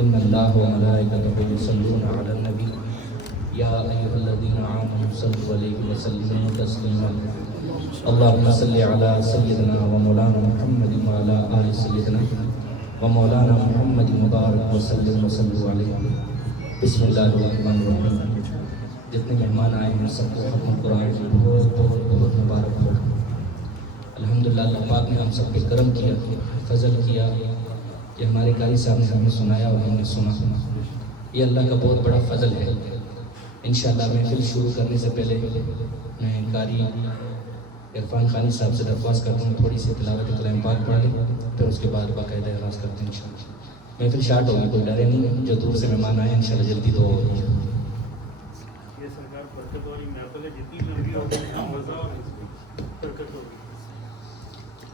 ان اللہ وملائکتہ یصلون علی النبی یا ایھا الذین آمنوا صلوا علیہ وسلموا تسلیما اللہم صلی علی سیدنا و مولانا محمد وعلی آل سیدنا و مولانا محمد مبارک وسلم وصلوا علیہ۔ بسم اللہ الرحمن الرحیم۔ جتنے مہمان آئے ہیں سب کو ختم قرآن کی بہت بہت بہت مبارک ہو۔ الحمدللہ اللہ پاک نے ہم سب پہ کرم کیا، فضل کیا کہ ہمارے قاری صاحب نے ہمیں سنایا اور ہم نے سنا۔ یہ اللہ کا بہت بڑا فضل ہے۔ انشاءاللہ محفل شروع کرنے سے پہلے میں قاری عرفان خانی صاحب سے درخواست کرتا ہوں تھوڑی سی تلاوت کلام پاک پڑھ لیں، پھر اس کے بعد باقاعدہ آغاز کرتے ہیں انشاءاللہ۔ محفل شارٹ ہوگی، کوئی ڈرے نہیں، جو دور سے مہمان آئے ہیں انشاءاللہ جلدی دعا ہوگی۔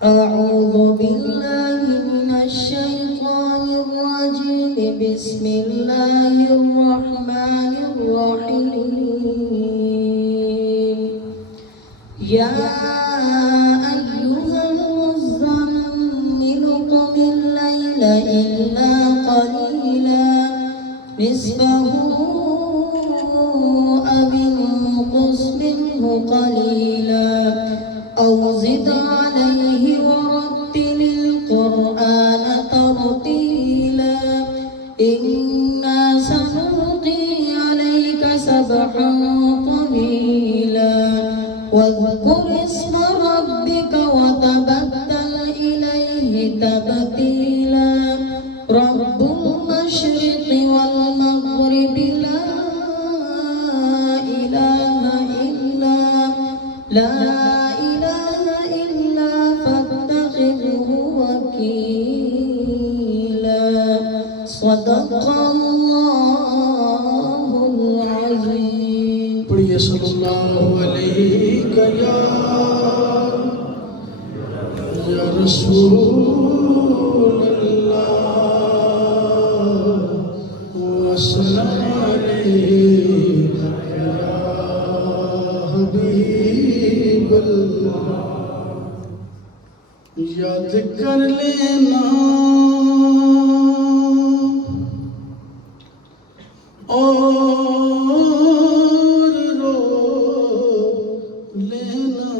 أعوذ بالله من الشيطان الرجيم بسم الله الرحمن الرحيم يا أيها المزمل قم الليل إلا قليلا نصفه أو انقص منه قليلا أو زد عليه ورتل القرآن ترتيلا إنا سنلقي عليك سبحا طويلا واذكر اسم ربك وتبتل إليه تبتيلا رب المشرق والمغرب لا إله إلا لا صدق اللہ العظیم۔ پڑھیے صلی اللہ علیہ یا رسول اللہ وسلم علیہ یا حبیب اللہ۔ یاد کر لینا اور رو لینا،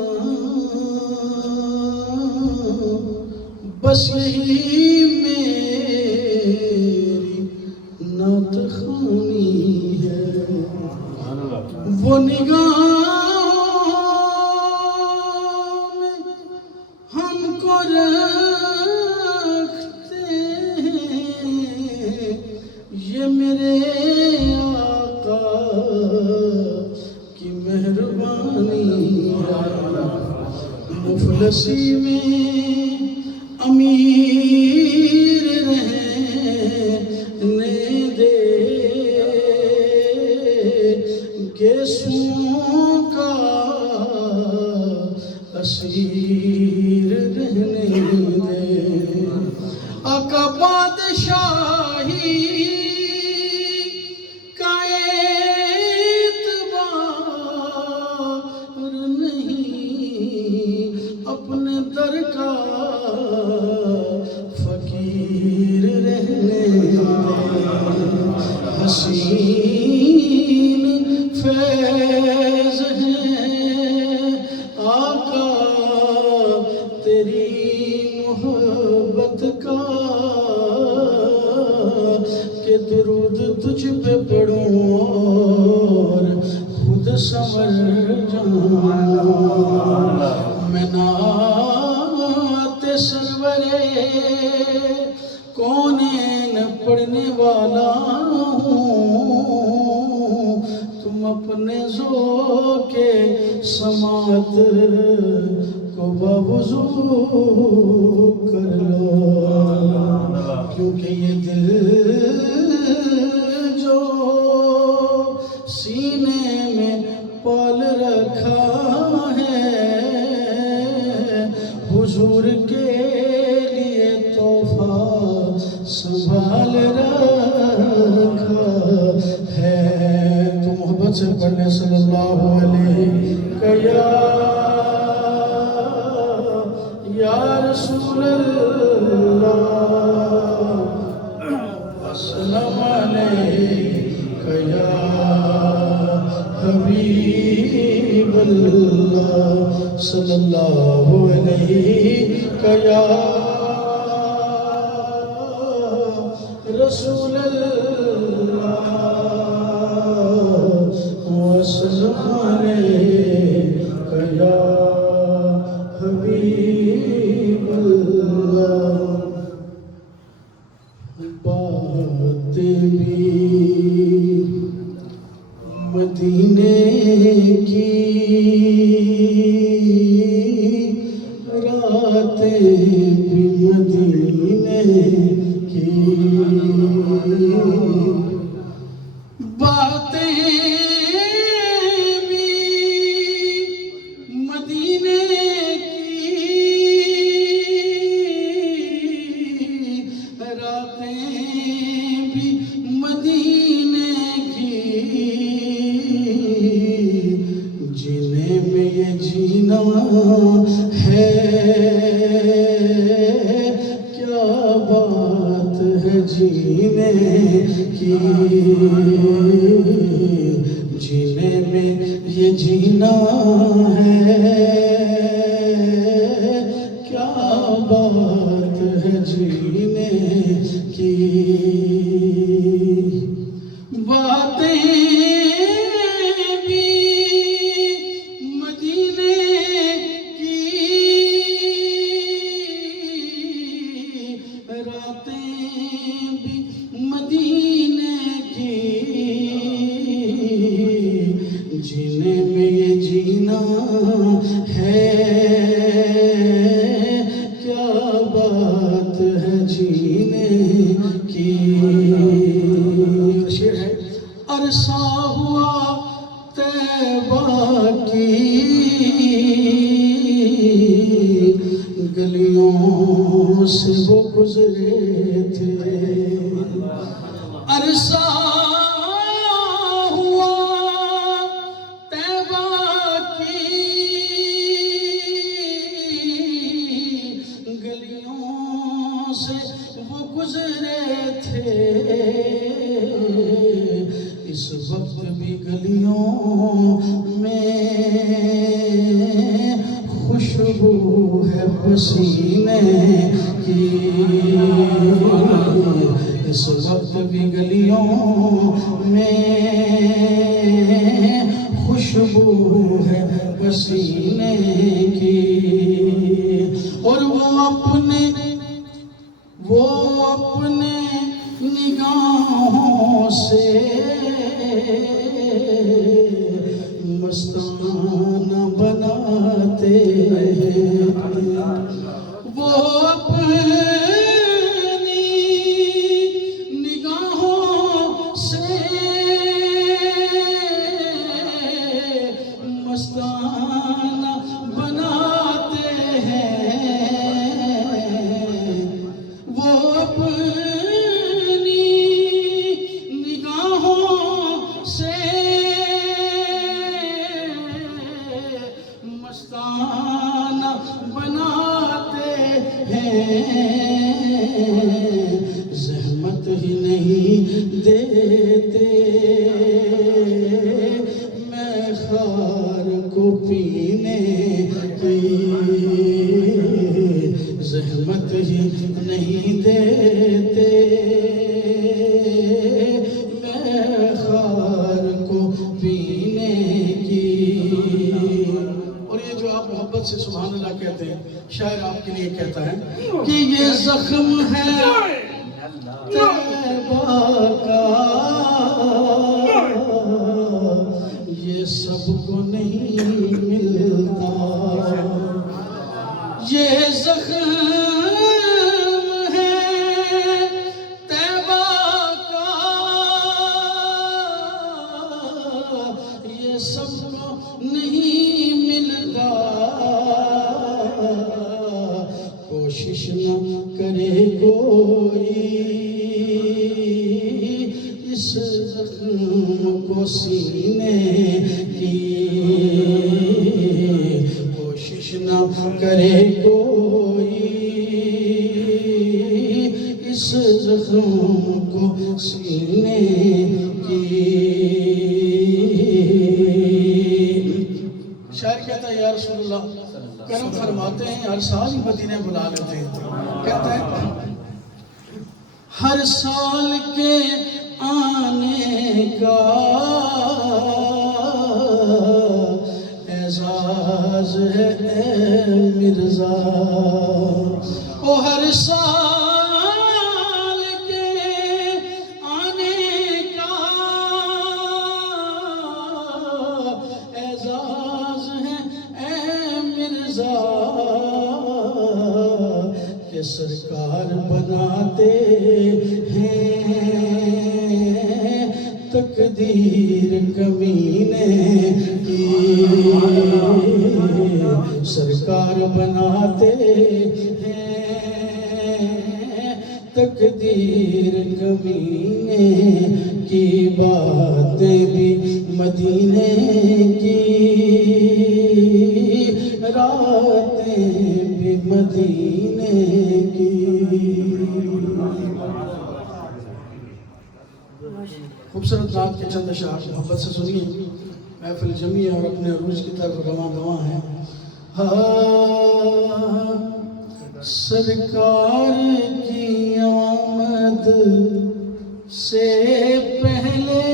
بس یہی میری نعت خوانی ہے۔ وہ نگاہ میں ہم کو رکھتے ہیں، یہ میرے کی مہربانی ہے۔ مفلسی میں امیر رہنے دے، گیسوں کا اسیر رہنے دے۔ آقا بادشاہی اپنے در کا فقیر رہنے دے۔ حسین فیض ہے آقا تیری محبت کا، کہ درود تجھ پہ پڑھوں اور خود سمر جاؤں۔ میں نعت سرورے کونین پڑھنے والا ہوں، تم اپنے ذوق سماعت کو باوضو کر لو، کیونکہ یہ دل جو سینے میں پال رکھا ہے، حضور کے لیے تحفہ سنبھال رکھا ہے۔ تو محبت سے پڑھنے صلی اللہ علیہ یا رسول اللہ رسول اللہ وسلم علیک یا حبیب اللہ باتیں بھی مدینے کی راتیں بھی مدینے کی باتیں بھی مدینے کی راتیں بھی مدینے کی جینے میں یہ جینا ہے کیا بات ہے جینے کی جینے میں یہ جینا ہے کیا بات ہے جینے کی باتیں بھی مدینے کی راتیں بھی مدینے کی جینے میں یہ جینا ہے کیا بات ہے جینے کی شعر ہے عرصہ ہوا طیبہ کی گلیوں سے وہ گزرے تھے عرصہ ہوا طیبہ کی گلیوں سے وہ گزرے تھے اس وقت بھی گلیوں میں خوشبو ہے پسینے کی اس وقت بھی گلیوں میں خوشبو ہے پسینے کی اور وہ اپنے نگاہوں سے مستانہ بناتے ہیں وہ اپنی نگاہوں سے مستانہ بناتے ہیں وہ اپنی نگاہوں سے مستانہ بناتے ہیں زحمت ہی نہیں دیتے میں خار کو پینے کی زحمت ہی نہیں دیتے میں خار کو پینے کی اور یہ جو آپ محبت سے سبحان اللہ کہتے ہیں شاعر آپ کے لیے کہتا ہے کہ یہ زخم ہے طیبہ کا یہ سب کو نہیں ملتا یہ زخم ہے طیبہ کا یہ سب کو نہیں ملتا کوشش نہ کرے کوئی اس زخم کو سینے کی کوشش نہ کرے کوئی اس زخم کو سینے کی شاعر کہتا ہے یا رسول اللہ کرم فرماتے ہیں ہر سال ہی مدینے بلا لیتے ہیں کہتا ہے ہر سال کے آنے کا اعزاز ہے اے مرزا، او ہر سال کے آنے کا اعزاز ہے اے مرزا، کہ سرکار بناتے ہیں تقدیر کمینے کی، سرکار بناتے ہیں تقدیر کمینے کی، باتیں بھی مدینے کی، راتیں بھی مدینے کی۔ خوبصورت نعت کے چند اشعار محبت سے سنیے، محفل جمی اور اپنے عروج کی طرف رواں ہیں۔ سرکار کی آمد سے پہلے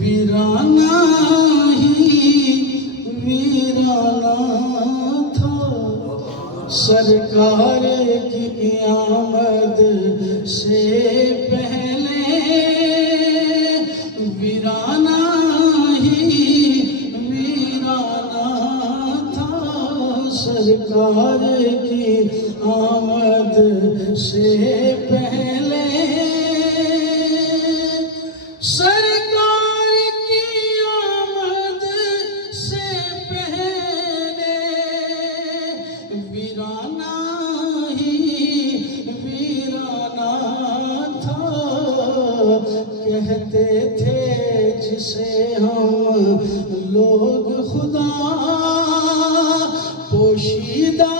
ویرانہ ہی ویرانہ تھا، سرکار کی آمد سے پہلے ویرانہ ہی ویرانہ تھا، سرکار کی آمد سے پہلے، سرکار کی آمد سے پہلے ویرانہ ہی ویرانہ تھا، کہتے تھے جسے ہم لوگ خدا پوشیدہ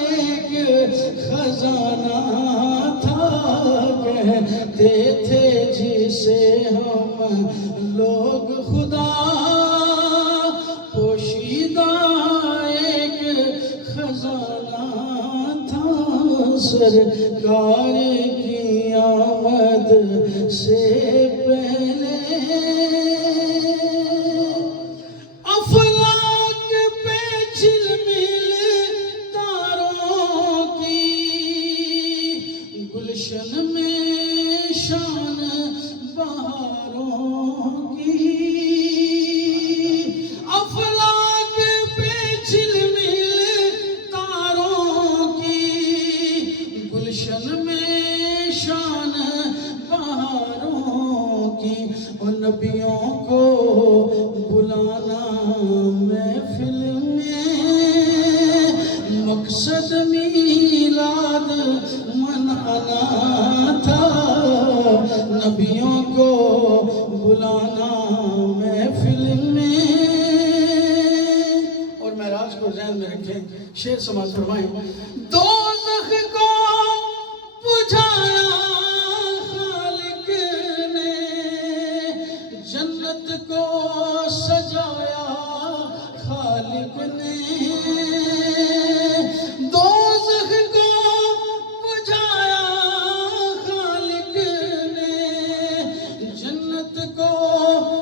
ایک خزانہ تھا، کہتے تھے جسے ہم لوگ خدا پوشیدہ ایک خزانہ تھا، سرکار کی آمد سے پہلے افلاک پہ جھلمل تاروں کی، گلشن میں شان بہاروں کی، افلاک پہ جھلمل تاروں کی، گلشن میں شان بہاروں کی، اور نبیوں کو بلانا محفل میں، مقصد میلاد منانا تھا، نبیوں کو بلانا محفل میں، اور معراج کو ذہن میں رکھیں، شعر سماعت فرمائیں۔ دوزخ کو بجھایا خالق نے، جنت کو سجایا خالق نے، دوزخ کو بجھایا خالق نے، جنت کو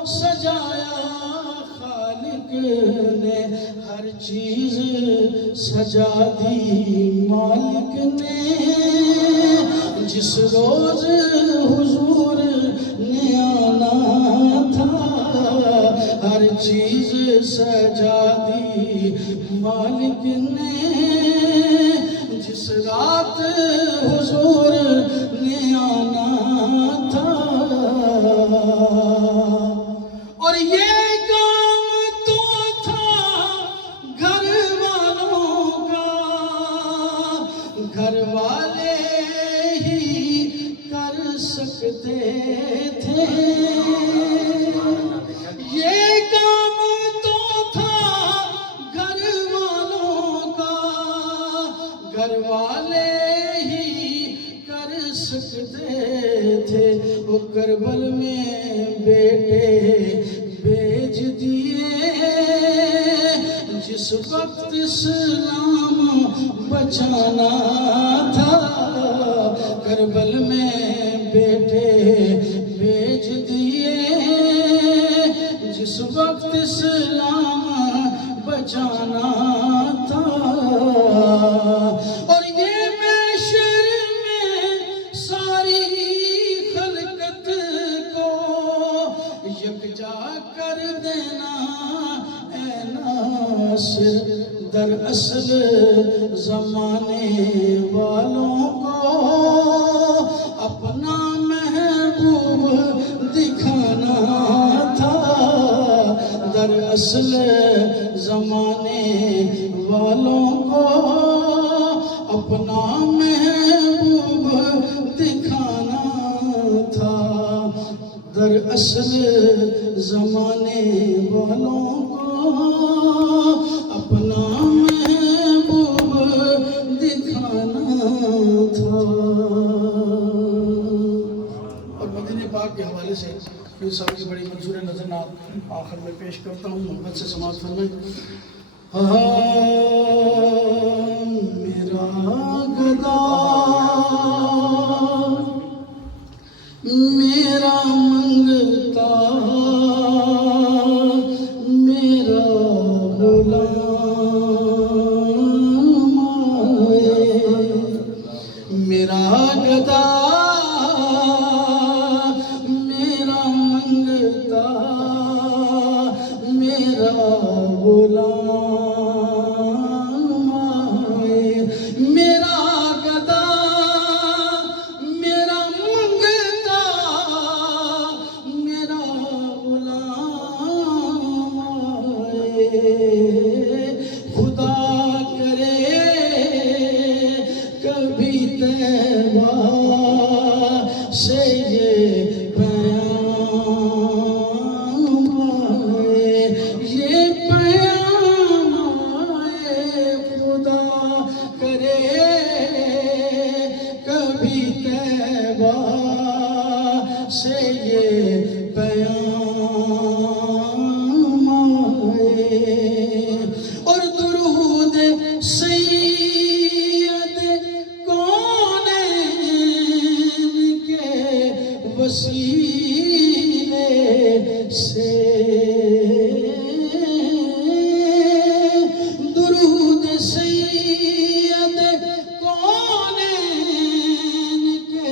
سجایا خالق نے، ہر چیز سجا دی مالک نے، جس روز حضور نے آنا تھا، ہر چیز سجا دی مالک نے، جس رات حضور نے آنا تھا، اور یہ کام تو تھا گھر والوں کا، گھر والے ہی کر سکتے تھے، یہ کام تو تھا گھر والوں کا، گھر والے ہی کر سکتے تھے، وہ کربل میں بیٹے بھیج دیے، جس وقت اسلام بچانا تھا، کربل میں بیٹے بھیج دیے جس وقت اسلام بچانا تھا، اور یہ محشر میں ساری خلقت کو یکجا کر دینا اے ناصر، دراصل زمانے والوں کو اپنا محبوب دکھانا تھا، دراصل زمانے والوں کو اپنا محبوب دکھانا تھا، دراصل زمانے والوں کو اپنا محبوب دکھانا تھا۔ اور مدینہ پاک کے حوالے سے یہ صاحب کی بڑی منظور نظر نام آخر میں پیش کرتا ہوں، محبت سے سماعت فرمائیں۔ میرا گدا میرا منگتا میرا غلام آئے، میرا گدا میرا منگتا میرا غلام آئے، میرا گدا میرا منگتا میرا غلام آئے، خدا کرے کبھی طیبہ سے یہ پیام آئے، یہ پیام آئے، خدا کرے کبھی طیبہ سے یہ پیام آئے، اور درود سید کونین کے وسیلے سے، درود سید کونین کے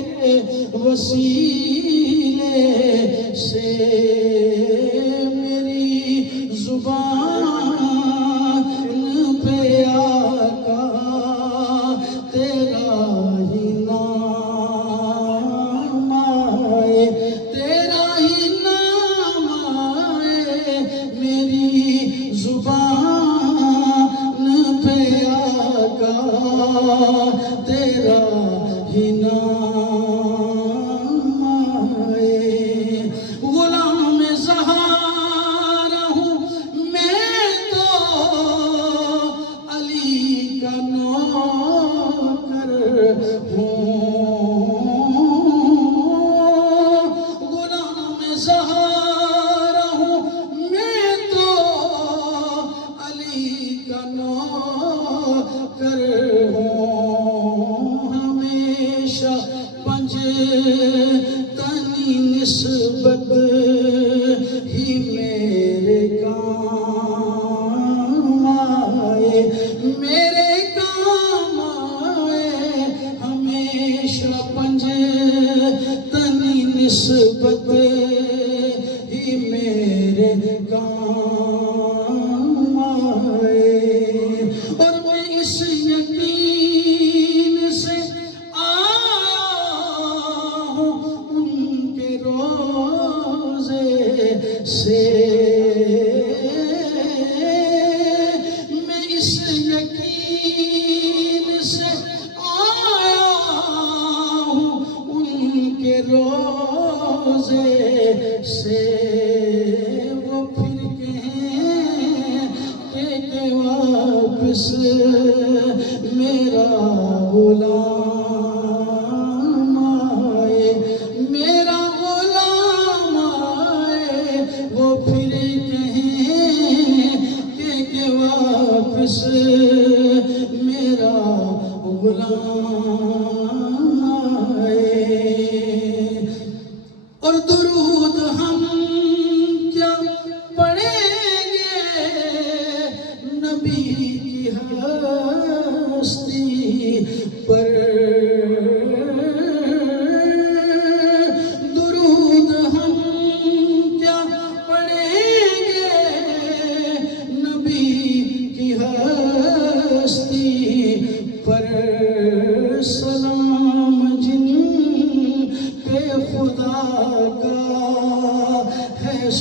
وسیلے سے، میری زبان پہ آقا تیرا ہی نام آئے، تیرا ہی نام آئے، میری زبان پہ آقا تیرا ہی نام آئے، غلام زہارا ہوں میں تو علی کا نوکر ہوں، غلام زہارا ہوں میں تو علی کا نوکر ہوں، ہمیشہ پنج تنی نسبت ہی میرے کام آئے، میرے کام آئے، ہمیشہ پنج تنی نسبت ہی میرے کام آئے، اور میں اس یقین سے آیا ہوں ان کے روزے سے، میں اس یقین سے آیا ہوں ان کے روزے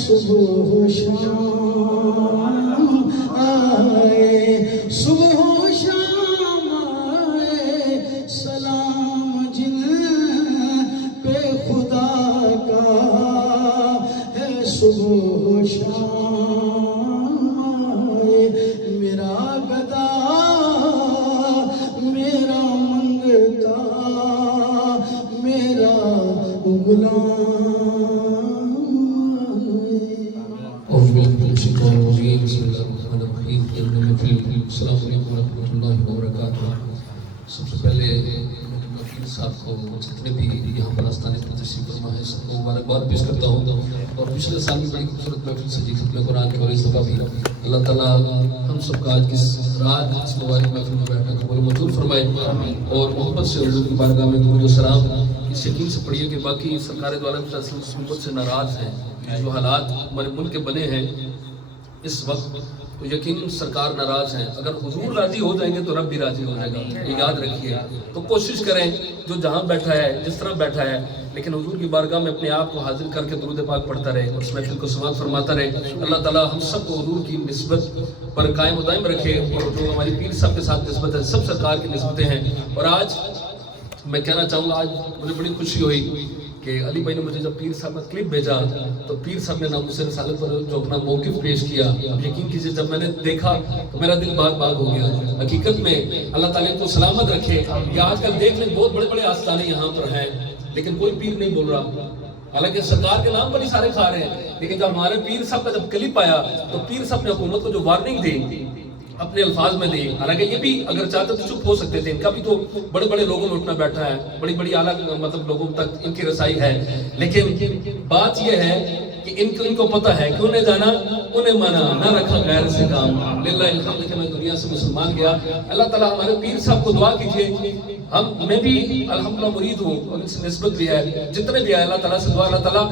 صبح و شام آئے، صبح و شام آئے، سلام جن پہ خدا کا ہے، صبح و شام آئے، میرا گدا میرا منگتا میرا غلام۔ السلام علیکم ورحمۃ اللہ وبرکاتہ۔ سب سے پہلے پیر صاحب کو جتنے بھی یہاں پر آستانے پر تشریف فرما ہے سب کو مبارکباد پیش کرتا ہوں، اور پچھلے سال بھی بڑی خوبصورت محفل سجی ختم قرآن کی، اور اس دفعہ بھی اللہ تعالیٰ ہم سب کا آج کس رات اس مبارک محفل میں بیٹھنا قبول منظور فرمائے، اور محبت سے حضور کی بارگاہ میں درود و سلام اس یقین سے پڑھیے کہ باقی سرکار دو عالم صلی اللہ علیہ وسلم محبت سے ناراض ہیں۔ جو حالات ہمارے ملک کے بنے ہیں اس وقت، تو یقیناً سرکار ناراض ہیں۔ اگر حضور راضی ہو جائیں گے تو رب بھی راضی ہو جائے گا، یہ یاد رکھیے۔ تو کوشش کریں جو جہاں بیٹھا ہے جس طرح بیٹھا ہے، لیکن حضور کی بارگاہ میں اپنے آپ کو حاضر کر کے درود پاک پڑھتا رہے اور اس محفل کو سماعت فرماتا رہے۔ اللہ تعالیٰ ہم سب کو حضور کی نسبت پر قائم و دائم رکھے، اور جو ہماری پیر صاحب کے ساتھ نسبت ہے سب سرکار کی نسبتیں ہیں۔ اور آج میں کہنا چاہوں گا، آج مجھے بڑی خوشی ہوئی کہ علی بھائی نے مجھے جب پیر صاحب کا کلپ بھیجا تو پیر صاحب نے ناموس رسالت پر جو اپنا موقف پیش کیا، اب یقین کیجیے جب میں نے دیکھا تو میرا دل باغ باغ ہو گیا۔ حقیقت میں اللہ تعالیٰ کو سلامت رکھے۔ یہ آج کل دیکھ لیں بہت بڑے بڑے آستانے یہاں پر ہیں لیکن کوئی پیر نہیں بول رہا، حالانکہ سرکار کے نام پر ہی سارے کھا رہے ہیں، لیکن جب ہمارے پیر صاحب کا جب کلپ آیا تو پیر صاحب نے حکومت کو جو وارننگ دی اپنے الفاظ میں دی، حالانکہ یہ بھی اگر چاہتے تو چپ ہو سکتے تھے، ان کا بھی تو بڑے بڑے لوگوں میں اٹھنا بیٹھا ہے، بڑی بڑی اعلیٰ مطلب لوگوں تک ان کی رسائی ہے، لیکن بات یہ ہے کہ ان کو پتہ ہے کہ انہیں جانا انہیں مانا، نہ رکھا غیر سے کام۔ للہ الحمد کہ میں دنیا سے مسلمان گیا۔ اللہ تعالیٰ ہمارے پیر صاحب کو دعا کیجیے، میں بھی الحمدللہ مرید ہوں اور ان سے نسبت بھی ہے، جتنے بھی آئے اللہ تعالیٰ سے دعا اللہ تعالیٰ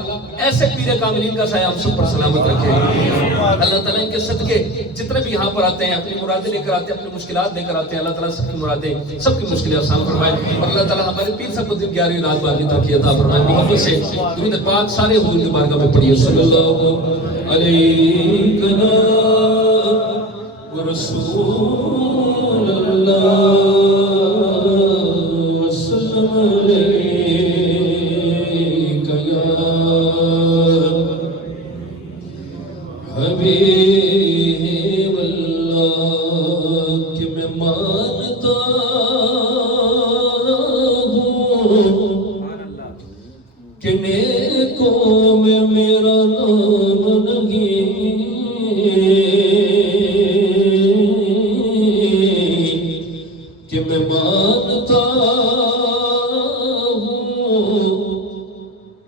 ایسے پیر کاملین کا سایہ ہم سب پر سلامت رکھے۔ اللہ تعالیٰ ان کے صدقے جتنے بھی یہاں پر آتے ہیں اپنی مرادیں لے کر آتے ہیں، اپنی مشکلات لے کر آتے ہیں، اللہ تعالیٰ سب کی مرادیں سب کی مشکلیں آسان فرمائے، اور اللہ تعالیٰ ہمارے پیر صاحب کو دن گیارہویں رات بارہویں تک کی عطا فرمائے۔ محبت سے درود پاک سارے حضور کی بارگاہ میں پڑھیے، صلی اللہ علیہ ورسول اللہ حبیب اللہ کہ میں مانتا ہوں کہ نیکوں میں میرا نام نہیں، کہ میں مانتا ہوں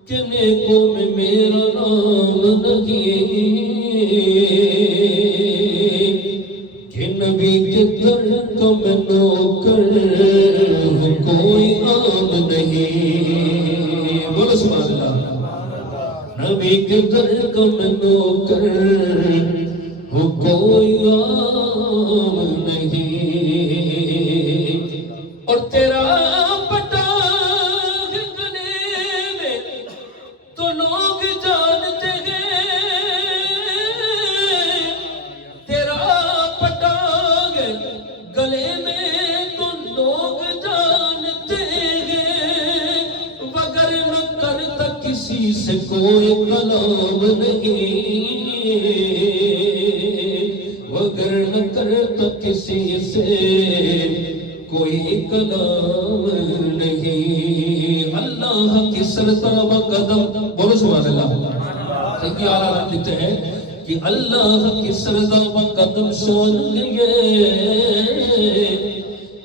کہ نیکوں میں میرا نام نہیں، کہ نبی کے در کا میں نوکر ہوں کوئی عام نہیں، بولو سبحان اللہ۔ نبی کے در کا میں نوکر ہوں کوئی عام نہیں، اور تیرا پٹاخ گلے میں تو لوگ جانتے ہیں، تیرا پٹاخ گلے میں تو لوگ جانتے ہیں، وگر نہ کرتا کسی سے کوئی کلام نہیں، وگر نہ کرتا کسی سے کوئی کلام نہیں۔ اللہ کی سرتا و قدم، بولو سبحان اللہ۔ سیدی اعلیٰ حضرت لکھتے ہیں کہ اللہ کی سرتا و قدم شان یہ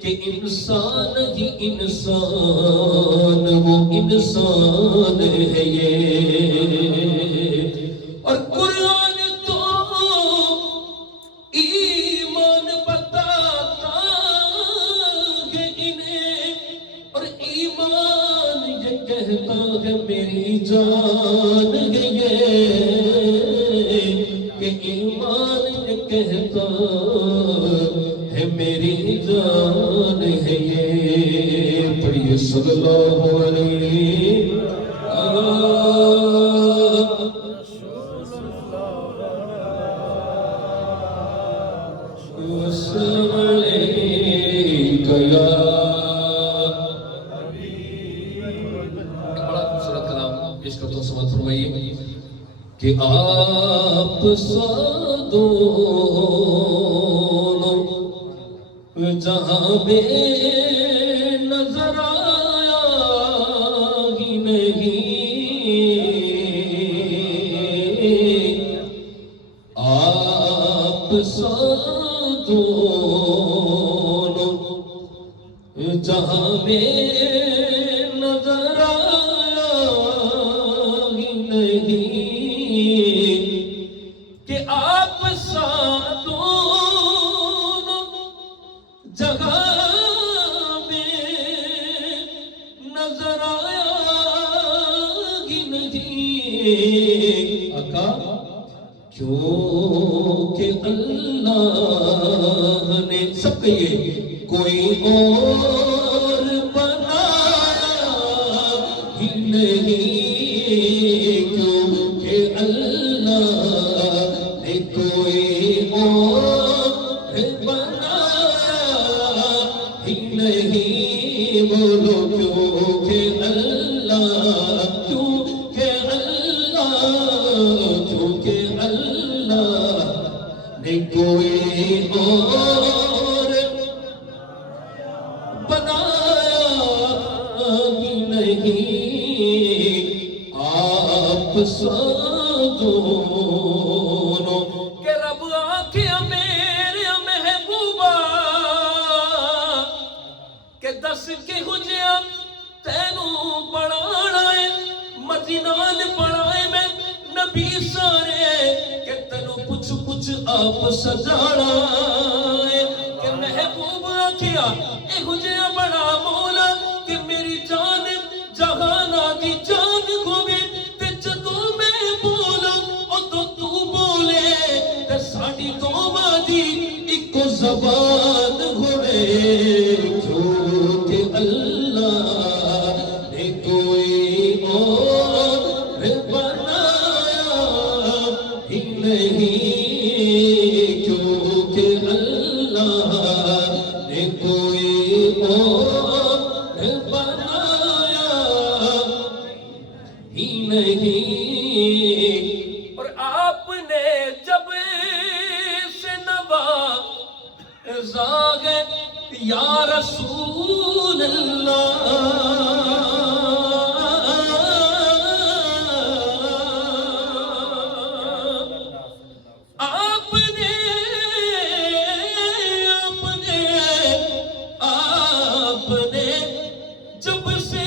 کہ انسان ہی انسان وہ انسان ہے یہ، اور قرآن تو ایمان بتاتا ہے انہیں، اور ایمان یہ کہتا ہے میری جان ہے یہ، کہ ایمان یہ کہتا ہے میری جان ہے یہ۔ پڑھیے صلی اللہ علیہ پیش کرتا ہوں، سماعت فرمائیے کہ آپ دونوں جہاں میں نظر آیا ہی نہیں، آپ دونوں جہاں میں نظر آیا ہی نہیں، کہ آپ دونوں جگہ میں نظر آیا ہی نہیں آقا، کیونکہ اللہ نے سب کہیے کوئی اور بنایا ہی نہیں، کیونکہ اللہ نے کوئی اور بنایا ہی نہیں، بولو کیونکہ اللہ، کیونکہ اللہ، کیونکہ اللہ نے کوئی اور بنایا ہی نہیں، آپ دونوں کہ رب آکھے میرے محبوبہ کہ دس کے ہجیا تینوں پڑھانا ہے، مدینال پڑھائے میں نبی سارے کہ تینوں پچھ پچھ آپ سجانا ہے، کہ محبوب آکھیا اے ہجیا بڑا مولا کہ میری جان جہانا دی جان کھوے، تے جدو میں بولا ادو تو بولے، تے ساڑی قوماں دی ایک زبان ہوئے، کیونکہ اللہ نے کوئی اور بنایا ہی نہیں، کیونکہ اللہ نے کوئی اور بنایا ہی نہیں، اور آپ نے جب سے نوازا ہے یا رسول اللہ، آپ نے جب سے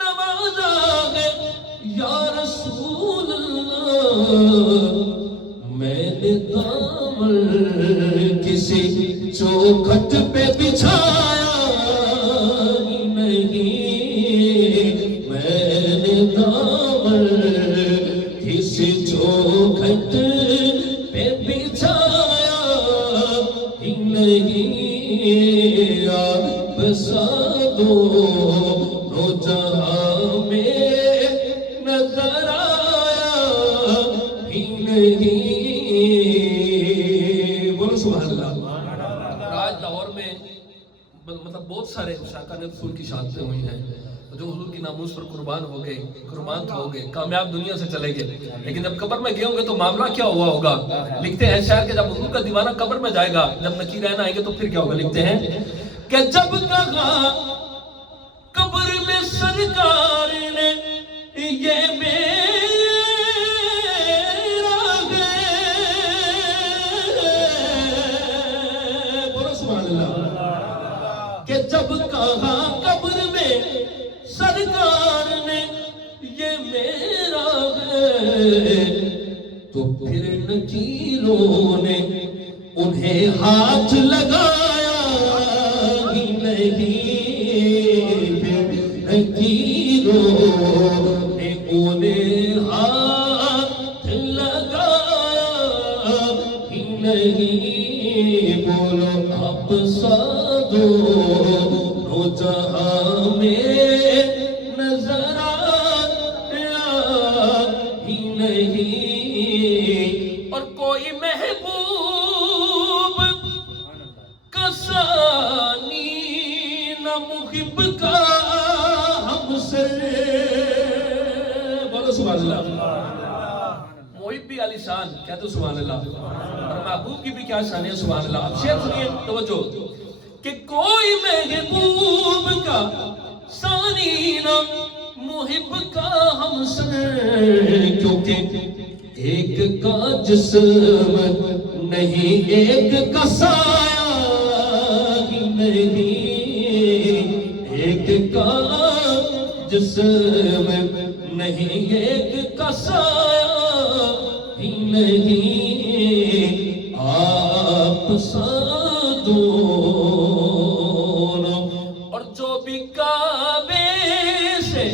نوازا ہے یا رسول اللہ، میں نے دامن کسی چوکھٹ پہ بچھایا ہی نہیں، میں نے دامن کسی چوکھٹ پہ بچھایا ہی نہیں، آپ دونوں جہاں میں نظر آیا ہی نہیں، بولو سبحان اللہ۔ آج لاہور میں مطلب بہت سارے شاکان رسول کی شہادتیں ہوئی ہیں جو حضور کی ناموس پر قربان ہو گئے، قربان ہو گئے، کامیاب دنیا سے چلے گئے، لیکن جب قبر میں گئے ہوں گے تو معاملہ کیا ہوا ہوگا؟ لکھتے ہیں شاعر کہ جب حضور کا دیوانہ قبر میں جائے گا، جب نکیرین آئیں گے تو پھر کیا ہوگا؟ لکھتے ہیں کہ جب کہا قبر میں سرکار نے یہ میرا ہے، بولو سبحان اللہ، کہ جب کہا قبر میں سرکار نے یہ میرا ہے، تو پھر نکیروں نے انہیں ہاتھ لگایا ہی نہیں، پھر نکیروں نے انہیں ہاتھ لگایا ہی نہیں، بولو آپ دونوں جہاں میں نظر آیا ہی نہیں، اور کوئی محبوب کا ثانی نہ محب کا ہم سے کہتے ہو سبحان اللہ. اور محبوب کی بھی کیا شان ہے, سبحان اللہ. اب شعر سنیے, توجہ, کہ کوئی محبوب کا ثانی نہ محب کا ہم سر, کیونکہ ایک کا جسم نہیں ایک کا سایہ ہی نہیں, ایک کا جسم نہیں ایک کا سایہ ہی نہیں, آپ سا دونوں. اور جو بھی کعبے سے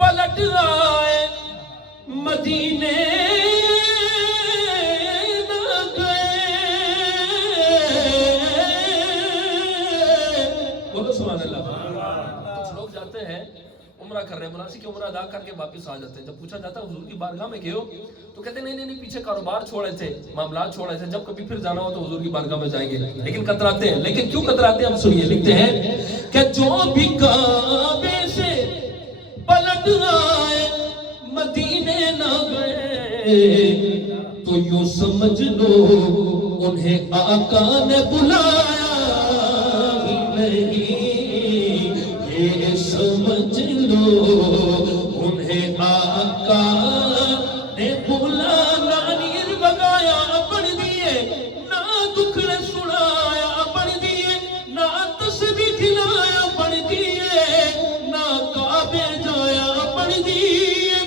پلٹ آئے مدینے نہ گئے. بولو سبحان اللہ. کچھ لوگ جاتے ہیں عمرہ کر رہے ہیں, مناسی کی عمرہ ادا کر کے واپس آ جاتے ہیں. جب پوچھا جاتا ہے حضور کی بارگاہ میں گئے ہو, تو کہتے ہیں نہیں پیچھے کاروبار چھوڑے تھے, معاملات چھوڑے تھے, جب کبھی پھر جانا ہو تو حضور کی بارگاہ میں جائیں گے. لیکن کتراتے ہیں. لیکن کیوں کتراتے ہیں ہم سنیے, لکھتے ہیں کہ جو بھی کعبے سے پلٹ آئے مدینے نہ گئے, تو یوں سمجھ لو انہیں آقا نے بلایا ہی نہیں, یہ سمجھ لو انہیں آقا نے بلایا. نیر بگایا پڑھ دیے, نہ دکھڑے سنایا پڑھ دیے, نہ تسبیح کھلایا پڑھ دیے, نہ کعبے جایا پڑھ دیے.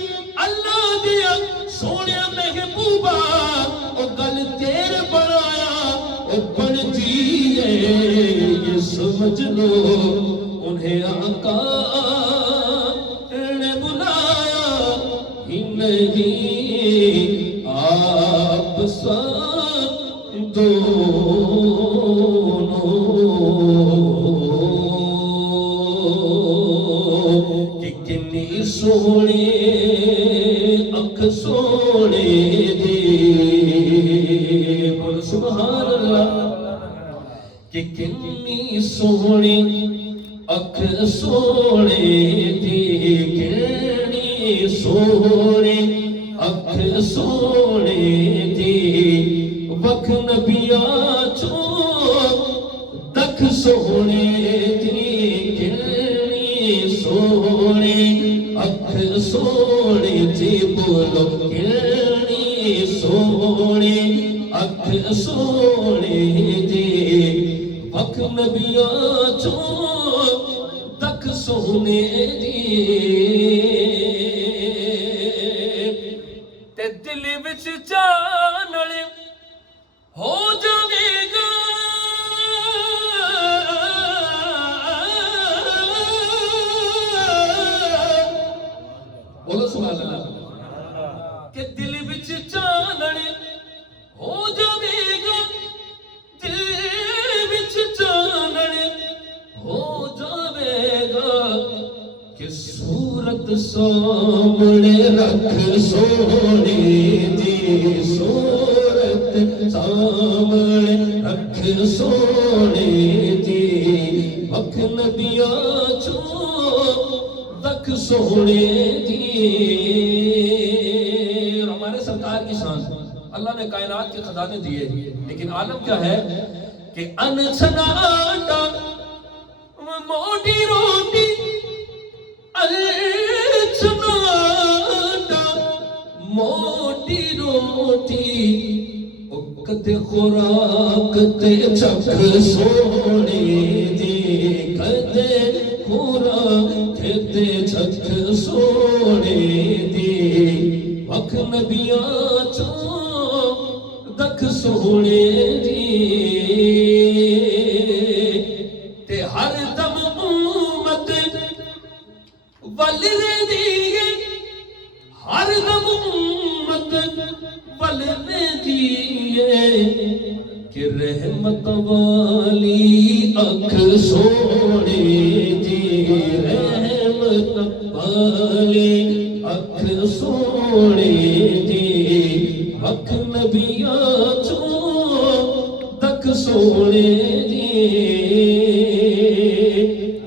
اللہ دیا سونے محبوبہ او گل تیر بنایا او پڑھ دیے, یہ سمجھ لو انہیں آقا نے بلایا ہی نہیں, آپ سا دونوں. کہ کنی سونے اکھ سونے دے, بول سبحان اللہ. کہ کنی سونے اکھ سونے دی, کنی سونے اکھ سونے دی, وکھ نبیاں چو دکھ سونے دی, کنی سونے اکھ سونے دی, بولو کنی سونے اکھ سونے دی, وکھ نبیاں چو دکھ سونے دی. تے دل وچ چانل ہو جاوے گا, بولو سبحان اللہ. کہ دل وچ چانل ہو جاوے گا, دل وچ چانل ہو جاوے گا, کہ صورت سامنے رکھ سونے دی, صورت سامنے رکھ سونے دی, وکھ نبیاں چو دکھ سونے دی. ہمارے سرکار کی شان, اللہ نے کائنات کے خزانے دیے, لیکن عالم کیا ہے کہ انچھناٹا موٹی روٹی, انچھناٹا موٹی روٹی, کدے خوراک تے چکھ سونے دی, کدے خوراک تے چکھ سونے دی, وکھ نبیاں چو دکھ سونے دی. تے ہر دم امت ول دیے, ہر دم امت ول دیے, کہ رحمت والی اکھ سونے دی, رحمت والی اکھ سونے دی, وکھ نبیاں چو دکھ سونے دی.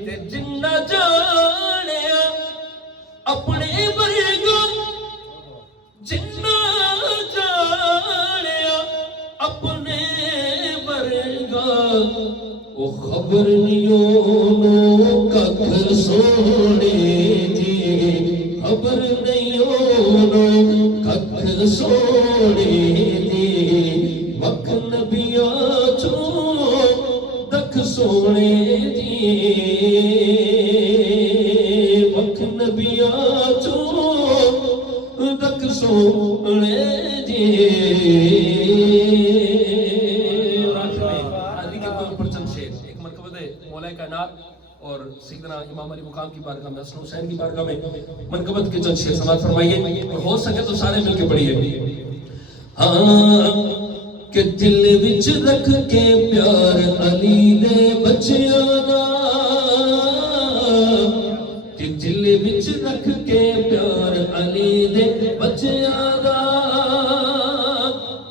تے جنہ جانیا اپنے ورگا, جنہ خبر نہیں ککھ سونے دی خبر نہیں ککھ سونے دی وک نبیاں چوں دکھ سونے دی وک نبیاں چوں دکھ سونے دی اور سیدنا امام علی مقام کی بارگاہ میں حسن حسین کی بارگاہ میں منقبت کے چند شعر سماعت فرمائیے اور ہو سکے تو سارے مل کے پڑھیے ہاں کہ دل وچ رکھ کے پیار علی دے بچیاں دا کہ دل وچ رکھ کے پیار علی دے بچیاں دا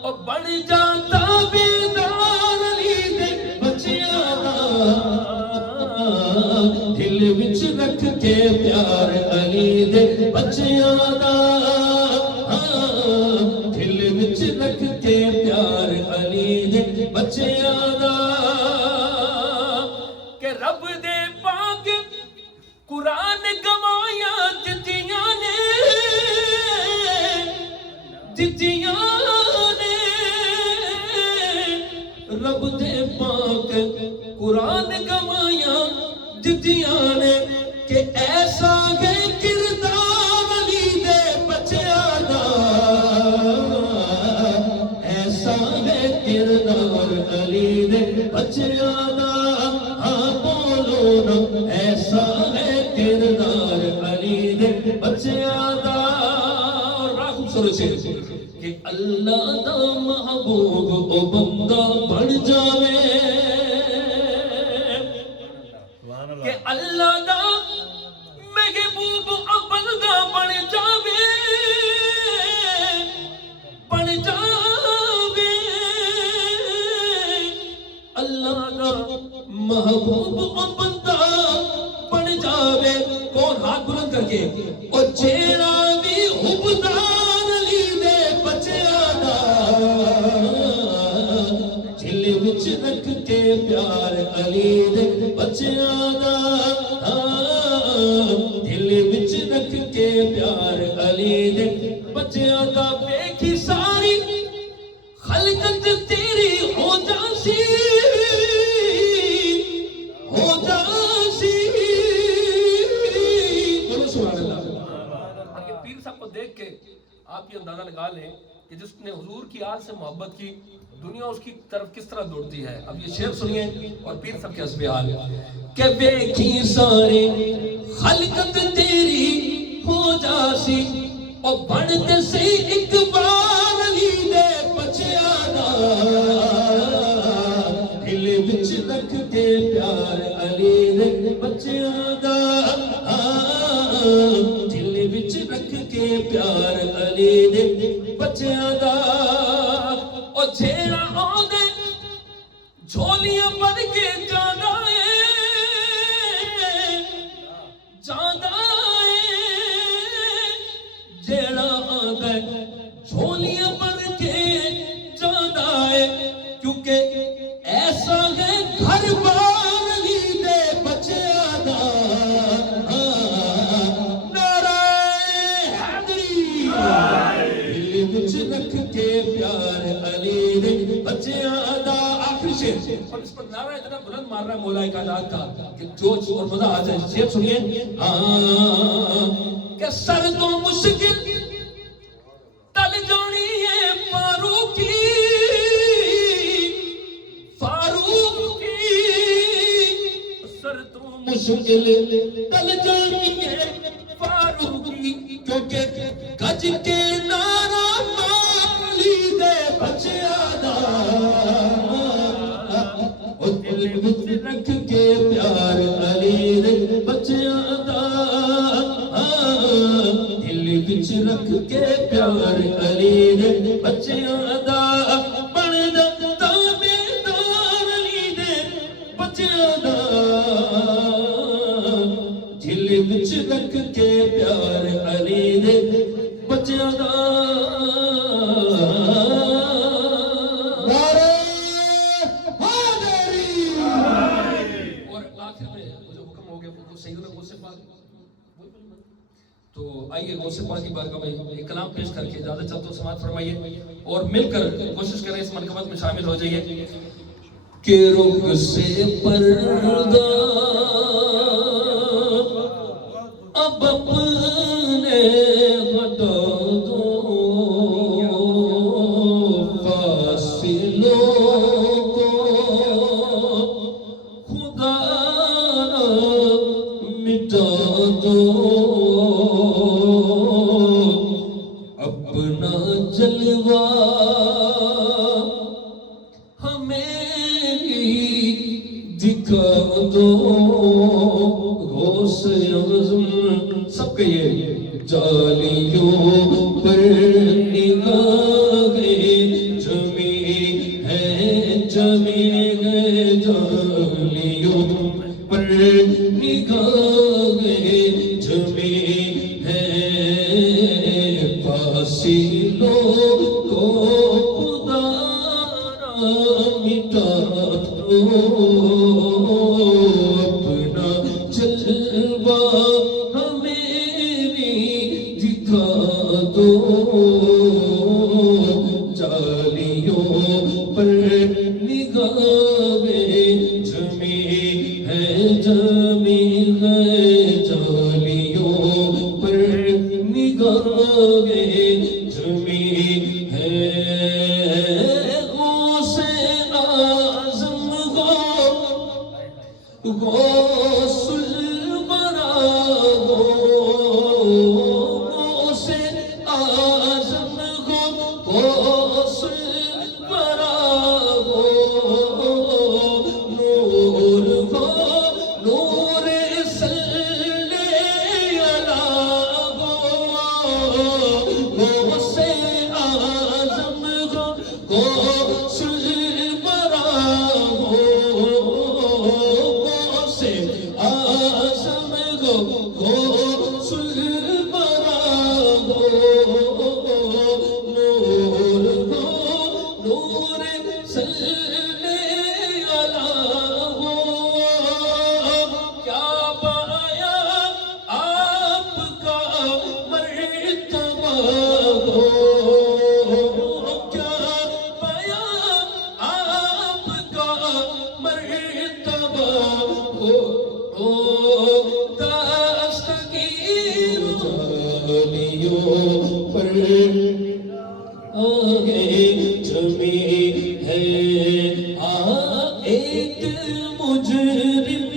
اور بن جاتا بیدار علی دے بچیاں دا دل وچ رکھ کے پیار علی دے بچیاں دا دل وچ رکھ کے پیار علی دے بچیاں دا کہ رب دے پاک قرآن گوایا دتیاں نے رب دے پاک قرآن گوایا دتیاں نے کہ ایسا ہے کردار علی دے بچیاں دا ایسا ہے کردار علی دے بچیاں دا ہاں بولو نا ایسا ہے کردار علی دے بچیاں دا اور بڑا خوبصورت سے کہ اللہ دا محبوب او بندہ بڑھ جاوے کہ اللہ دا محبوب او بندہ بڑھ جاوے اللہ دا محبوب او بندہ بڑھ جاوے کون ہاتھ بلند کر کے اور جیڑا بھی حبدار علی دے بچیاں دا دل وچ رکھ کے پیار علی دے بچیاں دا دل وچ رکھ کے پیار علی دے بچیاں دا ویکھی ساری خلقت تیری ہو جاسی دیکھ کے آپ یہ اندازہ لگا لیں کہ جس نے حضور کی آل سے محبت کی دنیا اس کی طرف کس طرح دوڑتی ہے. اب یہ شعر سنیے اور پیر صاحب کے حسب حال کہ ویکھی سارے خلقت تیری ہو جاسی اور بڑھتے سے ایک بار علی دے بچیاں دا دل وچ رکھ کے پیار علی دے بچیاں دا دل وچ رکھ کے پیار علی دے بچیاں دا اور جھیڑا آدھے جھولیاں بھر کے جانا ہے جھیڑا آدھے جھولیاں بھر کے جانا ہے کیونکہ ایسا ہے گھر بار علی دے بچیاں دا رکھ کے پیار علی دے بچیاں دا آخری شعر اور اس پر نعرہ اتنا بلند مار رہا ہے مولا کائنات کا کہ جوش اور مزہ آ جائے. شعر سنیے کہ سر تو مشکل ٹل جانی ہے فاروقی سر تو مشکل ٹل جانی ہے فاروقی کیونکہ گج کے نعرہ بچیاں دا او دل وچ رکھ کے پیار علی دے بچیاں دا دل وچ رکھ کے پیار علی دے بچیاں دا بن جاتا بیدار علی دے بچیاں دا دل وچ رکھ کے پیار علی دے بچیاں دا سیدنا غوث پاک تو آئیے غوث پاک کی بارگاہ میں ایک کلام پیش کر کے اجازت چاہتا ہوں سماعت فرمائیے اور مل کر کوشش کریں اس منقبت میں شامل ہو جائیے کہ رخ سے پردہ اب اپنے ہٹا دو فاصلوں کو خدا مٹا دو اپنا جلوہ ہمیں دکھا دو غوث اعظم سب کہیے جالیوں پر نگاہیں جمی ہے جالیوں پر نگاہیں جمی ہے فاصلوں کو خدا مٹا دو اپنا جلوہ ہمیں بھی دکھا دو جالیوں پر نگاہیں جمی ہے جالیوں پر نگاہیں جمی ہے غوث اعظم غوث الورا غوث اعظم غوث الورا نور نور صلی علی غوث اعظم غوث الورا غوث اعظم غوث الورا نور نور صلی علی کیا پایا آپ کا مرتبہ کیا پایا آپ کا مرتبہ دستگیر جالیوں پر آگے جمی ہے ایک مجرم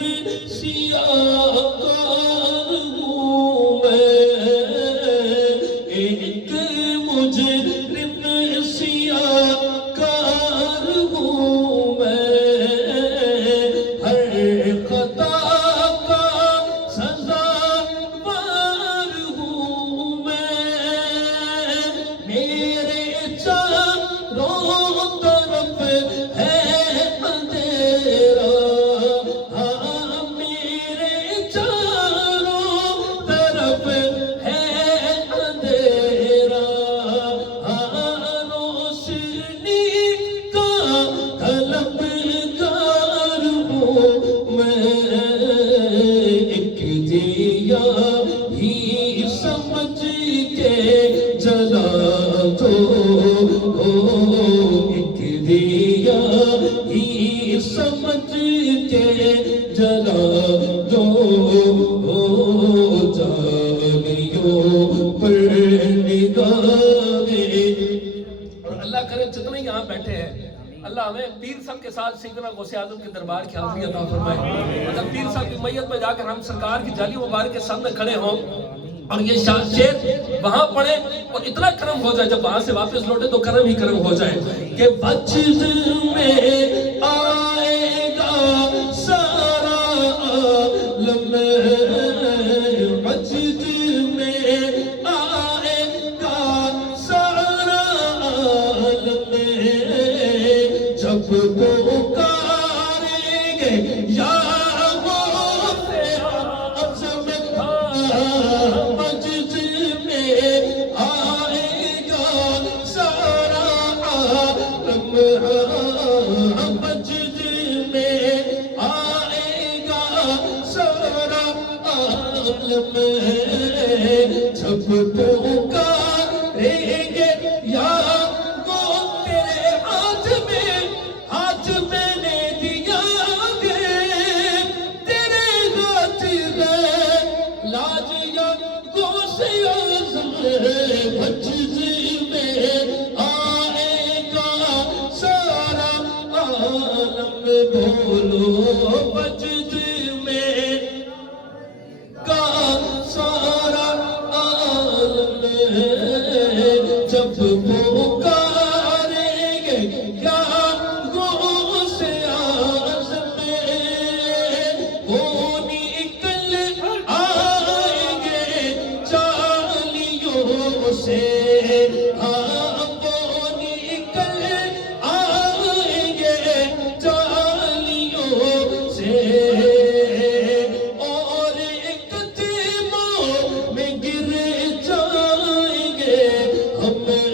سیاکار ہوں میں ایک مجرم سیاکار ہوں میں ہر خطا کا سزاوار ہوں میں میرے چاروں طرف ہے اندھیرا ہاں میرے چاروں طرف ہے اندھیرا ہاں روشنی کا طلبگار ہوں میں ایک دیا ہی سمجھ کے جلا دو ایک دیا ہی سمجھ کے جلا دو جالیوں پر نگاہیں اور اللہ کرے جتنے یہاں بیٹھے ہیں اللہ ہمیں پیر صاحب کے ساتھ سیدنا غوث اعظم کے دربار کی حاضری عطا فرمائے مطلب پیر صاحب کی میت میں جا کر ہم سرکار کی جالی مبارک کے سامنے کھڑے ہوں اور یہ شعر وہاں پڑھے اور اتنا کرم ہو جائے جب وہاں سے واپس لوٹے تو کرم ہی کرم ہو جائے کہ وجد میں آئے گا سارا عالم وجد میں آئے گا سارا عالم جب پکاریں گے یا غوث اعظم مجد میں آئے گا سارا عالم مجد عالم جب پکاریں گے یا وہ تیرے ہاتھ میں نے دیا گے تیرے ہاتھ میں لاج یا گوش عظم بچز میں آئے گا سارا عالم بولو بچز میں کا سارا عالم جب پکاریں گے یا غوث اعظم وہ نکل آئیں گے چالیوں سے وہ نکل آئیں گے چالیوں سے اور قدموں میں گر جائیں گے ہم پھر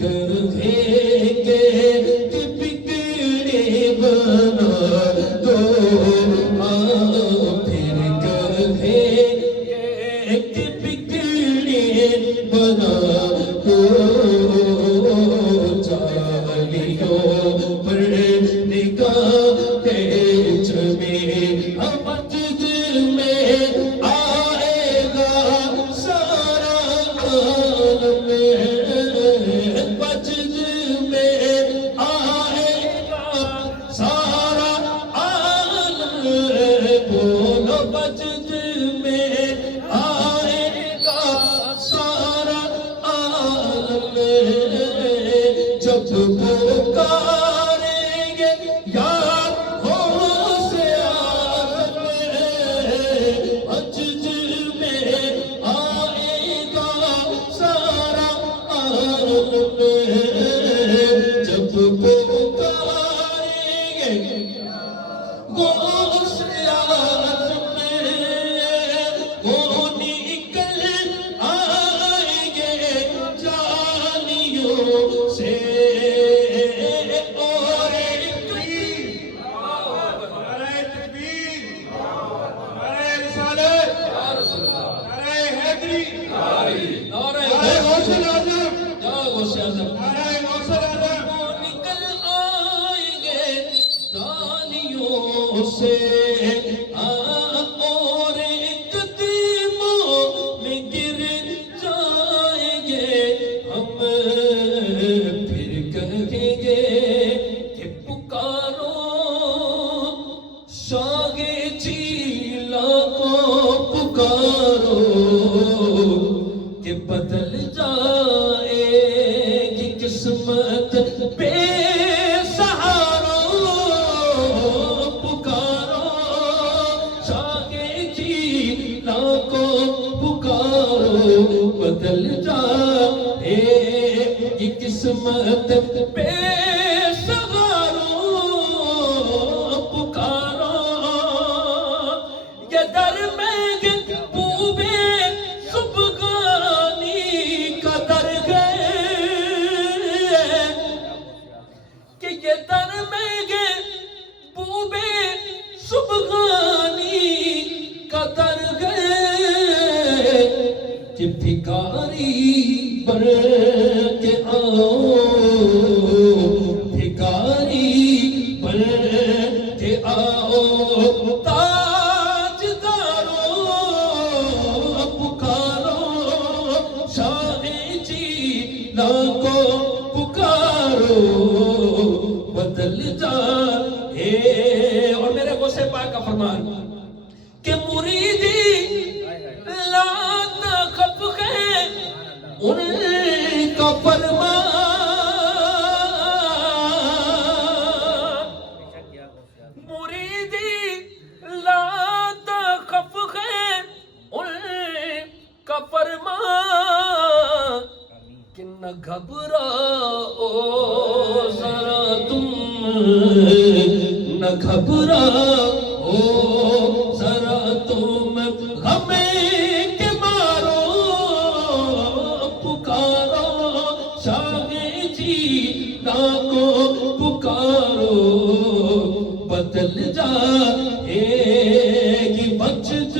کہیں گے کہ بگڑے بنا دو پھر کہیں گے کہ بگڑے بنا دو چالیوں پر نگاہ جمے مسجد میں آئے گا سارا عالم مسجد میں آئے گا سارا عالم بولو مسجد میں آئے گا سارا عالم جب پکاریں گے یا غوث اعظم مسجد میں آئے گا سارا عالم جب پکاریں گے غوث اعظم وہ نکل آئیں گے جانیوں سے اور نعرہ تکبیر، نعرہ رسالت، نعرہ حیدری، نعرہ غوث اعظم، غوث اعظم نعرہ غوث اعظم، وہ نکل آئیں گے زانیوں سے اور قدموں میں گر جائیں گے ہم پھر کہیں گے کہ پکارو شاہ چیلا کو پکارو کہ بدل جائے گی قسمت بے سہارو پکارو شاہ چیلا کو پکارو بدل جائے گی قسمت بے سہارو پکارو یہ در میں پوبے صبحانی کا در گئے کہ یہ در میں پوبے صبحانی کا در گئے کہ بھکاری بن کے آؤ بھکاری بن کے آؤ تاجدارو پکارو شاہ چیلا کو پکارو بدل جائے اور میرے غوث پاک کا فرمان کہ مریدی لا تخف ہے ان کا فرمان مریدی لا تخف ہے ان کا فرمان کہ نہ گھبراؤ ذرا تم نہ گھبراؤ ذرا تم غم کے مارو پکارو شاہ جیلا کو پکارو بدل جائے گی مسجد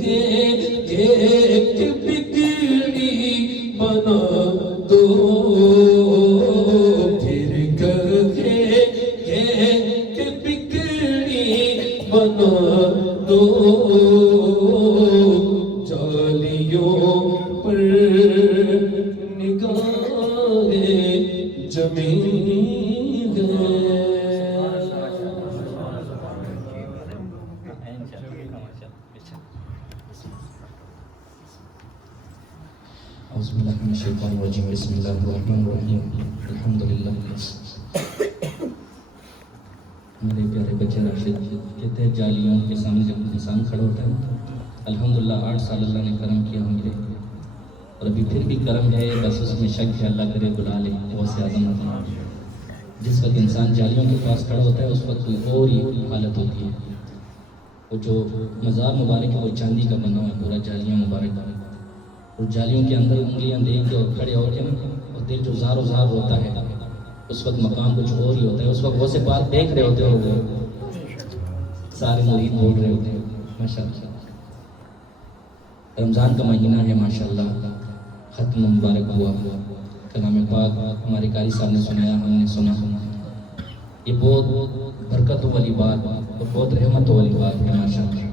کہ بگڑی بنا دو، پھر کہے کہ بگڑی بنا دو، جالیوں پر نگاہیں جمی ہے۔ اعوذ باللہ من الشیطان الرجیم، بسم اللہ الرحمن الرحیم، الحمدللہ۔ میرے پیارے بچے راشد کہتے ہیں جالیوں کے سامنے جب انسان کھڑا ہوتا ہے الحمدللہ 8 سال اللہ نے کرم کیا مجھے، اور ابھی پھر بھی کرم ہے، بس اس میں شک ہے، اللہ کرے بلا لے وہ سے اعظم ہوتا ہے۔ جس وقت انسان جالیوں کے پاس کھڑا ہوتا ہے اس وقت کوئی اور ہی حالت ہوتی ہے۔ وہ جو مزار مبارک ہے وہ چاندی کا بنا ہوا ہے پورا، جالیاں مبارک، اور جالیوں کے اندر انگلیاں دیکھ کے اور کھڑے ہو کے اور دل جو زار و زار ہوتا ہے اس وقت مقام کچھ اور ہی ہوتا ہے۔ اس وقت وہ سے بات دیکھ رہے ہوتے ہو، سارے مرید بول رہے ہوتے ہیں ماشاءاللہ۔ رمضان کا مہینہ ہے ماشاءاللہ، ختم مبارک ہوا، کلام پاک ہمارے قاری صاحب نے سنایا، ہم نے سنا۔ یہ بہت برکتوں والی بات اور بہت رحمتوں والی بات ہے ماشاءاللہ۔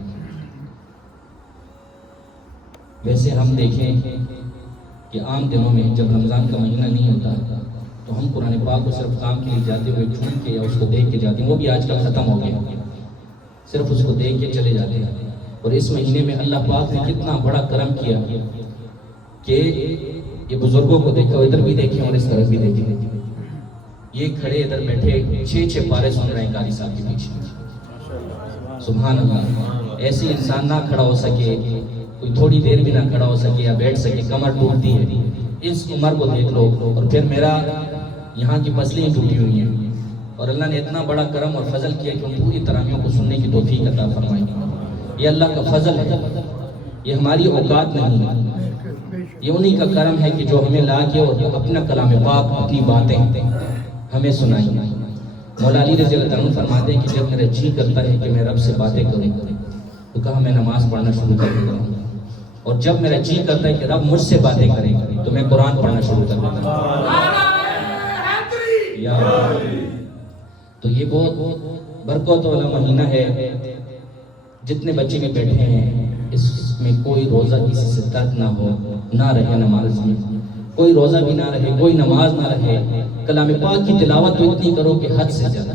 ویسے ہم دیکھیں کہ عام دنوں میں جب رمضان کا مہینہ نہیں ہوتا تو ہم قرآن پاک کو صرف کام کے لیے جاتے ہوئے چھوڑ کے یا اس کو دیکھ کے جاتے ہیں، وہ بھی آج کل ختم ہو گیا، صرف اس کو دیکھ کے چلے جاتے ہیں۔ اور اس مہینے میں اللہ پاک نے کتنا بڑا کرم کیا کہ یہ بزرگوں کو دیکھا، ادھر بھی دیکھیں اور اس طرف بھی دیکھیں، یہ کھڑے ادھر بیٹھے 6 پارے سن رہے ہیں قاری صاحب کے پیچھے، سبحان اللہ۔ ایسے انسان نہ کھڑا ہو سکے، کوئی تھوڑی دیر بھی نہ کھڑا ہو سکے یا بیٹھ سکے، کمر ٹوٹتی ہے، اس عمر کو دیکھ لو۔ اور پھر میرا یہاں کی پسلیاں ٹوٹی ہوئی ہیں، اور اللہ نے اتنا بڑا کرم اور فضل کیا کہ ان پوری ترامیوں کو سننے کی توفیق عطا فرمائی۔ یہ اللہ کا فضل ہے، یہ ہماری اوقات نہیں ہے، یہ انہی کا کرم ہے کہ جو ہمیں لا کے اور اپنا کلام پاک، اپنی باتیں ہمیں سنائی۔ مولا علی رضی اللہ عنہ فرماتے ہیں کہ جب میرا جی کرتا ہے کہ میں رب سے باتیں کروں تو کہا میں نماز پڑھنا شروع کر دیتا ہوں، اور جب میرا جی کرتا ہے کہ رب مجھ سے باتیں کرے تو میں قرآن پڑھنا شروع کر دیتا ہوں۔ تو یہ بہت برکت والا مہینہ ہے۔ جتنے بچے بھی بیٹھے ہیں اس میں کوئی روزہ کسی سے ترک نہ ہو، نہ رہے نماز میں، کوئی روزہ بھی نہ رہے، کوئی نماز نہ رہے، کلام پاک کی تلاوت تو اتنی کرو کہ حد سے زیادہ،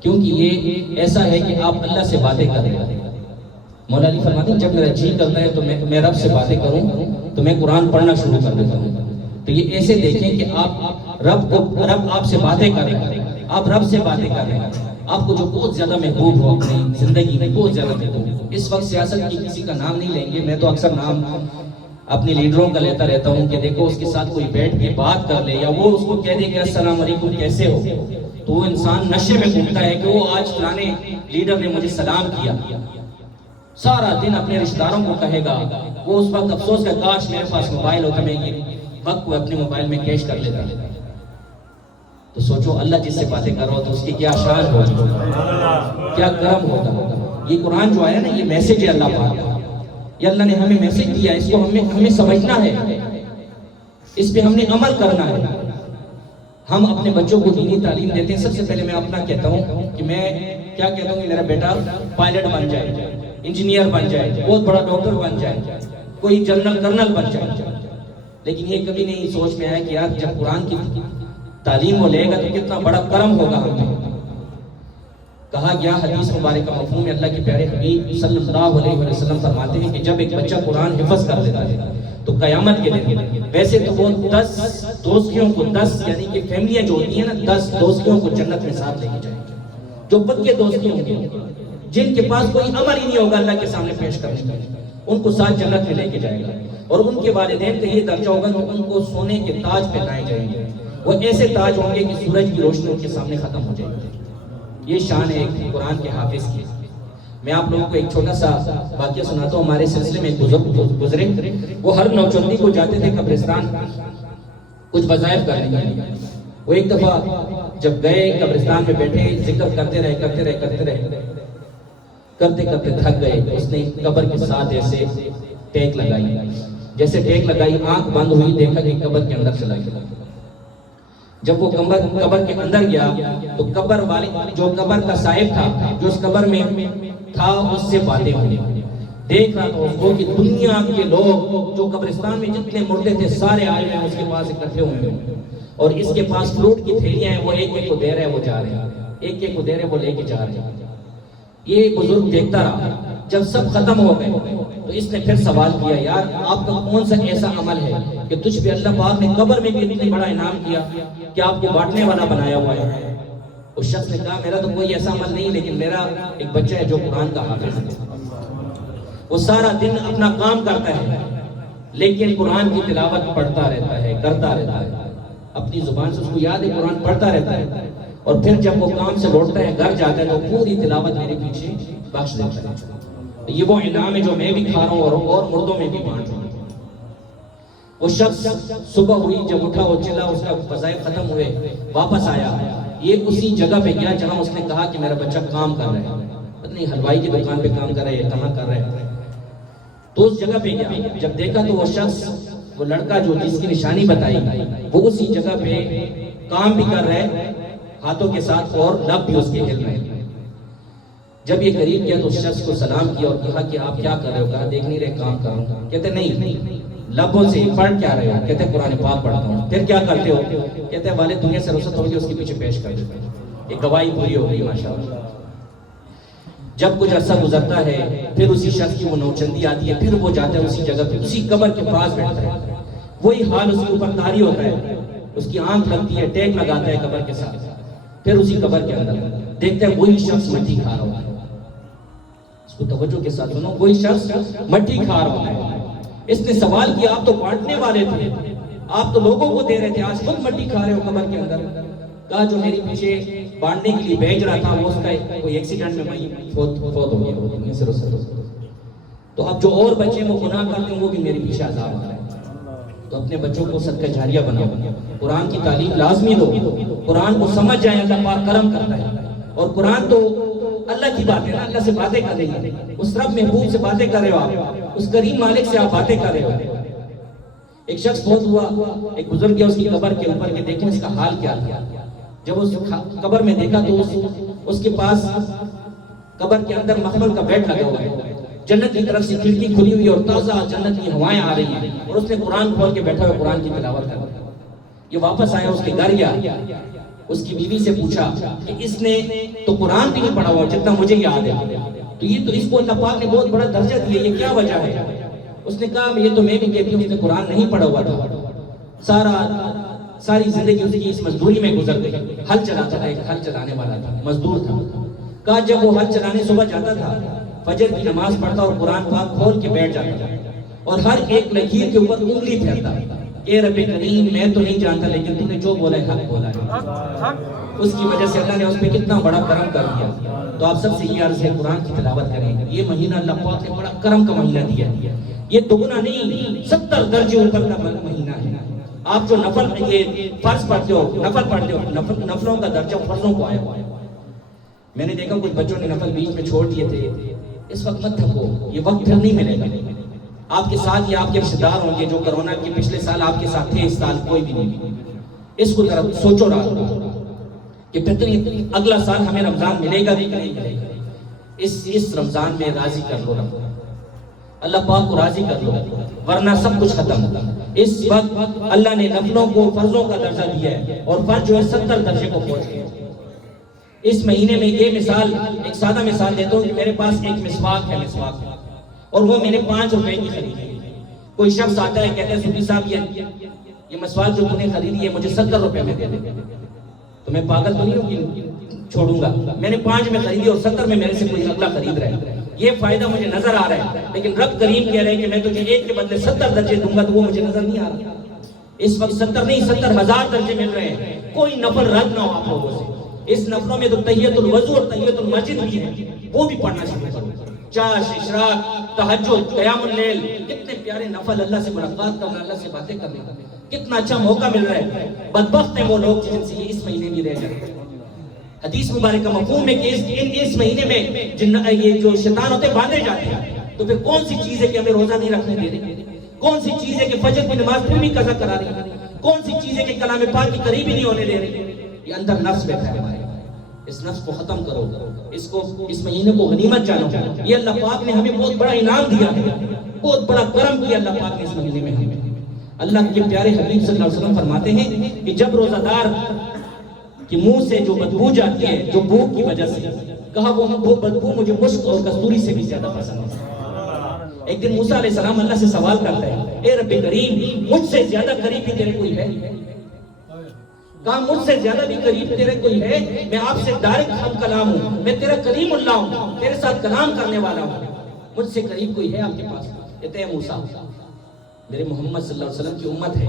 کیونکہ یہ ایسا ہے کہ آپ اللہ سے باتیں کر رہے ہیں۔ مولا علی فرماتے ہیں جب میرا جی کرتا ہے تو میں رب سے باتیں کروں تو میں قرآن پڑھنا شروع کر دیتا ہوں۔ تو یہ ایسے دیکھیں کہ رب آپ سے باتیں کر رہے ہیں، آپ رب سے باتیں کر رہے ہیں، آپ کو جو بہت زیادہ محبوب ہو اپنی زندگی میں، بہت زیادہ محبوب۔ اس وقت سیاست کی کسی کا نام نہیں لیں گے، میں تو اکثر نام اپنے لیڈروں کا لیتا رہتا ہوں کہ دیکھو اس کے ساتھ کوئی بیٹھ کے بات کر لے یا وہ اس کو کہہ دے کہ السلام علیکم کیسے ہو، تو وہ انسان نشے میں گھومتا ہے کہ وہ آج فلانے لیڈر نے مجھے سلام کیا، سارا دن اپنے رشتہ داروں کو کہے گا۔ وہ اس وقت افسوس کا کاش میرے پاس موبائل ہوتا، میں یہ وقت کو اپنے موبائل میں کیش کر لیتا۔ تو سوچو اللہ جس سے باتیں کر رہا ہو تو اس کی کیا شان ہوگی، کیا کرم ہوگا۔ یہ قرآن جو آیا نا یہ میسیج ہے اللہ پاک، یہ اللہ نے ہمیں میسیج دیا، اس کو ہمیں سمجھنا ہے، اس پہ ہم نے عمل کرنا ہے۔ ہم اپنے بچوں کو دینی تعلیم دیتے ہیں، سب سے پہلے میں اپنا کہتا ہوں کہ میں کیا کہتا ہوں کہ میرا بیٹا پائلٹ بن جائے، انجینئر بن جائے، بہت بڑا ڈاکٹر بن جائے، کوئی جنرل کرنل بن جائے، لیکن یہ کبھی نہیں سوچ میں آیا کہ یار جب قرآن کی تعلیم وہ لے گا تو کتنا بڑا کرم ہوگا ہم پہ۔ کہا گیا حدیث مبارک کا مفہوم ہے، اللہ کے پیارے حبیب صلی اللہ علیہ وسلم فرماتے ہیں کہ جب ایک بچہ قرآن حفظ کر لیتا ہے تو قیامت کے دن، ویسے تو وہ 10 دوستیوں کو 10 یعنی کہ فیملیاں جو ہوتی ہیں نا 10 دوستیوں کو جنت میں ساتھ لے کے جائیں گے، جو پکے دوستی ہوں گے، جن کے پاس کوئی عمل ہی نہیں ہوگا اللہ کے سامنے پیش کرنے کا، ان کو ساتھ جنت میں لے کے جائے گا۔ اور ان کے والدین کا یہ درجہ ہوگا کہ ان کو سونے کے تاج پہنائے جائیں گے، وہ ایسے تاج ہوں گے کہ سورج کی روشنی ان کے سامنے ختم ہو جائے گی۔ یہ شان ہے ایک قرآن کے حافظ کی۔ میں آپ لوگوں کو ایک چھوٹا سا واقعہ سناتا ہوں۔ ہمارے سلسلے میں ایک بزرگ گزرے، وہ ہر نوچندی کو جاتے تھے قبرستان کچھ وظائف کرنے کے لیے۔ وہ ایک دفعہ جب گئے قبرستان میں بیٹھے ذکر کرتے رہے کرتے کرتے تھک گئے، اس نے قبر کے ساتھ ایسے ٹیک لگائی، جیسے ٹیک لگائی آنکھ بند ہوئی، دیکھا کہ قبر کے اندر چلا گیا۔ جب وہ قبر کے اندر گیا تو قبر والے جو قبر کا صاحب تھا، جو اس قبر میں تھا، اس سے باتیں ہوئی، دیکھ رہا تھا اس کو کہ دنیا کے لوگ جو قبرستان میں جتنے مردے تھے سارے آئے ہیں اس کے پاس اکٹھے ہوئے ہیں، اور اس کے پاس فروٹ کی تھیلیاں ہیں، وہ ایک ایک کو دے رہے ہیں، وہ جا رہے ہیں، ایک ایک کو دے رہے ہیں، وہ لے کے جا رہے ہیں۔ یہ بزرگ دیکھتا رہا، جب سب ختم ہو گئے تو اس نے پھر سوال کیا، یار آپ کا کون سا ایسا عمل ہے کہ تجھ پہ اللہ پاک نے قبر میں بھی اتنے بڑا انعام کیا کہ آپ کو بانٹنے والا بنایا ہوا ہے؟ اس شخص نے کہا، میرا تو کوئی ایسا عمل نہیں، لیکن میرا ایک بچہ ہے جو قرآن کا حافظ ہے، وہ سارا دن اپنا کام کرتا ہے لیکن قرآن کی تلاوت پڑھتا رہتا ہے، کرتا رہتا ہے، اپنی زبان سے اس کو یاد ہے، قرآن پڑھتا رہتا ہے، اور پھر جب وہ کام سے لوٹتا ہے، گھر جاتا ہے تو پوری تلاوت میرے پیچھے بخش دیتا ہے۔ یہ وہ انعام ہے جو میں بھی کھا رہا ہوں اور مردوں میں بھی بانٹ رہا ہوں۔ وہ شخص صبح ہوئی، جب اٹھا وہ چلا، اس کا وظائف ختم ہوئے، واپس آیا، یہ اسی جگہ پہ گیا جہاں اس نے کہا کہ میرا بچہ کام کر رہا ہے، پتہ نہیں حلوائی کی دکان پہ کام کر رہا ہے، کہاں کر رہا ہے، تو اس جگہ پہ گیا۔ جب دیکھا تو وہ شخص، وہ لڑکا جو جس کی نشانی بتائی، وہ اسی جگہ پہ کام بھی کر رہا ہے ہاتھوں کے ساتھ، اور لب بھی اس کے ہل رہے ہیں۔ جب یہ قریب کیا تو اس شخص کو سلام کیا اور کہا کہ آپ کیا کر رہے ہو؟ کہا دیکھ نہیں رہے کام کر رہا ہوں۔ کہتے نہیں، لبوں سے پڑھ کیا رہے ہو؟ کہتے قرآن پاک پڑھتا ہوں۔ پھر کیا کرتے ہو؟ کہتے والد دنیا سے رخصت ہوگی، اس کے پیچھے پیش کر دیتے ہیں۔ ایک گواہی پوری ہو گئی ماشاءاللہ۔ جب کچھ عرصہ گزرتا ہے پھر اسی شخص کی وہ نوچندی آتی ہے، پھر وہ جاتا ہے اسی جگہ پہ، اسی قبر کے پاس بیٹھتا ہے، وہی حال اس کے اوپر طاری ہوتا ہے، اس کی آنکھ لگتی ہے، ٹیک لگاتا ہے قبر کے ساتھ، پھر اسی قبر کے اندر دیکھتا ہے وہی شخص مٹی کھا رہا ہوتا ہے۔ اس کو توجہ کے ساتھ سنو، وہی شخص مٹی کھا رہا ہوتا ہے۔ اس نے سوال کیا، آپ تو بانٹنے والے تھے، آپ تو لوگوں کو دے رہے تھے، آج خود مٹی کھا رہے ہو قبر کے اندر؟ کہا جو میری پیچھے بانٹنے کے لیے بھیج رہا تھا وہ اس کا کوئی ایکسیڈنٹ میں وہیں فوت ہو گیا، وہ دنیا سے رخصت ہو گیا۔ تو اب جو اور بچے وہ گناہ کرتے ہیں وہ بھی میری پیچھے عذاب آ رہا ہے۔ تو اپنے بچوں کو صدقہ جاریہ بناؤ، قرآن کی تعلیم لازمی دو، قرآن کو سمجھ جائیں، اللہ پاک کرم کرتا ہے، اور قرآن تو اللہ کی بات ہے نا، اللہ سے باتیں کر رہی ہیں، اس رب محبوب سے باتیں کر رہے ہو آپ، اس کریم مالک سے آپ باتیں کر رہے ہو۔ ایک شخص فوت ہوا، ایک بزرگ گیا اس کی قبر کے اوپر کہ دیکھیں اس کا حال کیا تھا۔ جب اس قبر میں دیکھا تو اس کے پاس قبر کے اندر مخمل کا بیڈ لگا ہوا ہے، جنت کی طرف سے کھڑکی کھلی ہوئی اور تازہ جنت کی ہوائیں آ رہی ہیں، اور اس نے قرآن کھول کے بیٹھا ہوا قرآن کی تلاوت کر رہا ہے۔ یہ واپس آیا، اس کے گھر گیا، اس کی بیوی سے پوچھا کہ اس نے تو قرآن بھی نہیں پڑھا ہوا جتنا مجھے یاد ہے، تو یہ تو اس کو اللہ پاک نے بہت بڑا درجہ دیا، یہ کیا وجہ ہے؟ اس نے کہا یہ تو میں بھی کہتی ہوں، اس نے قرآن نہیں پڑھا ہوا تھا، ساری زندگی اس کی اس مزدوری میں گزر گئی، ہل چلاتا تھا، ایک ہل چلانے والا تھا، مزدور تھا۔ کہا جب وہ ہل چلانے صبح جاتا تھا، فجر کی نماز پڑھتا اور قرآن پاک کھول کے بیٹھ جاتا تھا، اور ہر ایک لکیر کے اوپر انگلی پھیرتا، اے رب کریم میں تو نہیں جانتا لیکن تو نے جو بولا ہے حق بولا ہے۔ اس کی وجہ سے اللہ نے اس پہ کتنا بڑا کرم کر دیا۔ تو آپ سب سے یہ عرض ہے قرآن کی تلاوت کریں، یہ مہینہ اللہ پاک نے بڑا کرم کا مہینہ دیا ہے، یہ دگنا نہیں 70 درجے اوپر کا مہینہ ہے۔ آپ جو نفل یہ فرض پڑھتے ہو، نفل پڑھتے ہو، نفلوں کا درجہ فرضوں کو آیا ہوا ہے۔ میں نے دیکھا کچھ بچوں نے نفل بیچ میں چھوڑ دیے تھے، اس وقت مت تھکو، یہ وقت پھر نہیں ملے گا۔ آپ کے ساتھ یا آپ کے رشتہ دار ہوں گے جو کرونا کے پچھلے سال آپ کے ساتھ تھے، اس سال کوئی بھی نہیں۔ اس کو ذرا سوچو رہا کہ پتنی اگلا سال ہمیں رمضان ملے گا نہیں ملے گا۔ اس رمضان میں راضی کر لو رب، اللہ پاک کو راضی کر لو، ورنہ سب کچھ ختم ہوگا۔ اس وقت اللہ نے نفلوں کو فرضوں کا درجہ دیا ہے، اور فرض جو ہے 70 درجے کو پہنچ گئے۔ اس مہینے میں یہ مثال، ایک سادہ مثال دیتا ہوں کہ میرے پاس ایک مسواک ہے، اور وہ میں نے 5 روپے کی خریدی۔ کوئی شخص آتا ہے کہتا ہے صوفی صاحب یہ مسواک جو تم نے خریدی ہے مجھے 70 روپے میں دے دے، تو میں پاگل تو نہیں ہوں کہ چھوڑوں گا؟ میں نے 5 میں خریدی اور 70 میں میرے سے کوئی اگلا خرید رہا ہے، یہ فائدہ مجھے نظر آ رہا ہے، لیکن رب کریم کہہ رہے ہیں کہ میں تجھے 1 کے بدلے 70 درجے دوں گا، تو وہ مجھے نظر نہیں آ رہا۔ اس وقت 70 نہیں 70,000 درجے مل رہے ہیں، کوئی نفل رد نہ ہو آپ لوگوں سے۔ اس نفلوں میں تو تحیۃ الوضو اور تحیۃ المسجد بھی ہے، وہ بھی پڑھنا شروع کرو۔ چاش، اشراق، تہجد، قیام اللیل، کتنے پیارے نفل، اللہ سے ملاقات کرنا، اللہ سے باتیں کرنے کا کتنا اچھا موقع مل رہا ہے۔ بدبخت ہیں وہ لوگ جن سے یہ اس مہینے بھی رہ جاتے ہیں۔ حدیث مبارک کا مفہوم ہے کہ اس مہینے میں یہ جو شیطان ہوتے باندھے جاتے ہیں، تو پھر کون سی چیز ہے کہ ہمیں روزہ نہیں رکھنے دے رہے؟ کون سی چیز ہے کہ فجر کی نماز پھر بھی قضا کرا رہی ہے؟ کون سی چیز ہے کہ کلام پاک کی قریب ہی نہیں ہونے دے رہی؟ یہ اندر نفس بیٹھا ہے ہمارے، اس نفس کو ختم کرو، اس مہینے کو غنیمت جانو۔ یہ اللہ پاک نے ہمیں بہت بڑا انعام دیا ہے، بہت بڑا کرم کیا اللہ پاک نے اس مہینے میں ہمیں۔ اللہ کے پیارے حبیب صلی اللہ علیہ وسلم فرماتے ہیں کہ جب روزہ دار کہ منہ سے جو بدبو جاتی ہے جو بھوک کی وجہ سے، کہا وہ بدبو مجھے مشک اور کستوری سے بھی زیادہ پسند ہے۔ ایک دن موسیٰ علیہ السلام اللہ سے سوال کرتا ہے، اے رب کریم مجھ سے زیادہ قریب بھی تیرے کوئی ہے؟ کہا مجھ سے زیادہ بھی قریب تیرے کوئی ہے؟ میں آپ سے ڈائریکٹ ہم کلام ہوں، میں تیرا کلیم اللہ ہوں، تیرے ساتھ کلام کرنے والا ہوں، مجھ سے قریب کوئی ہے آپ کے پاس؟ کہتے ہیں موسیٰ میرے محمد صلی اللہ علیہ وسلم کی امت ہے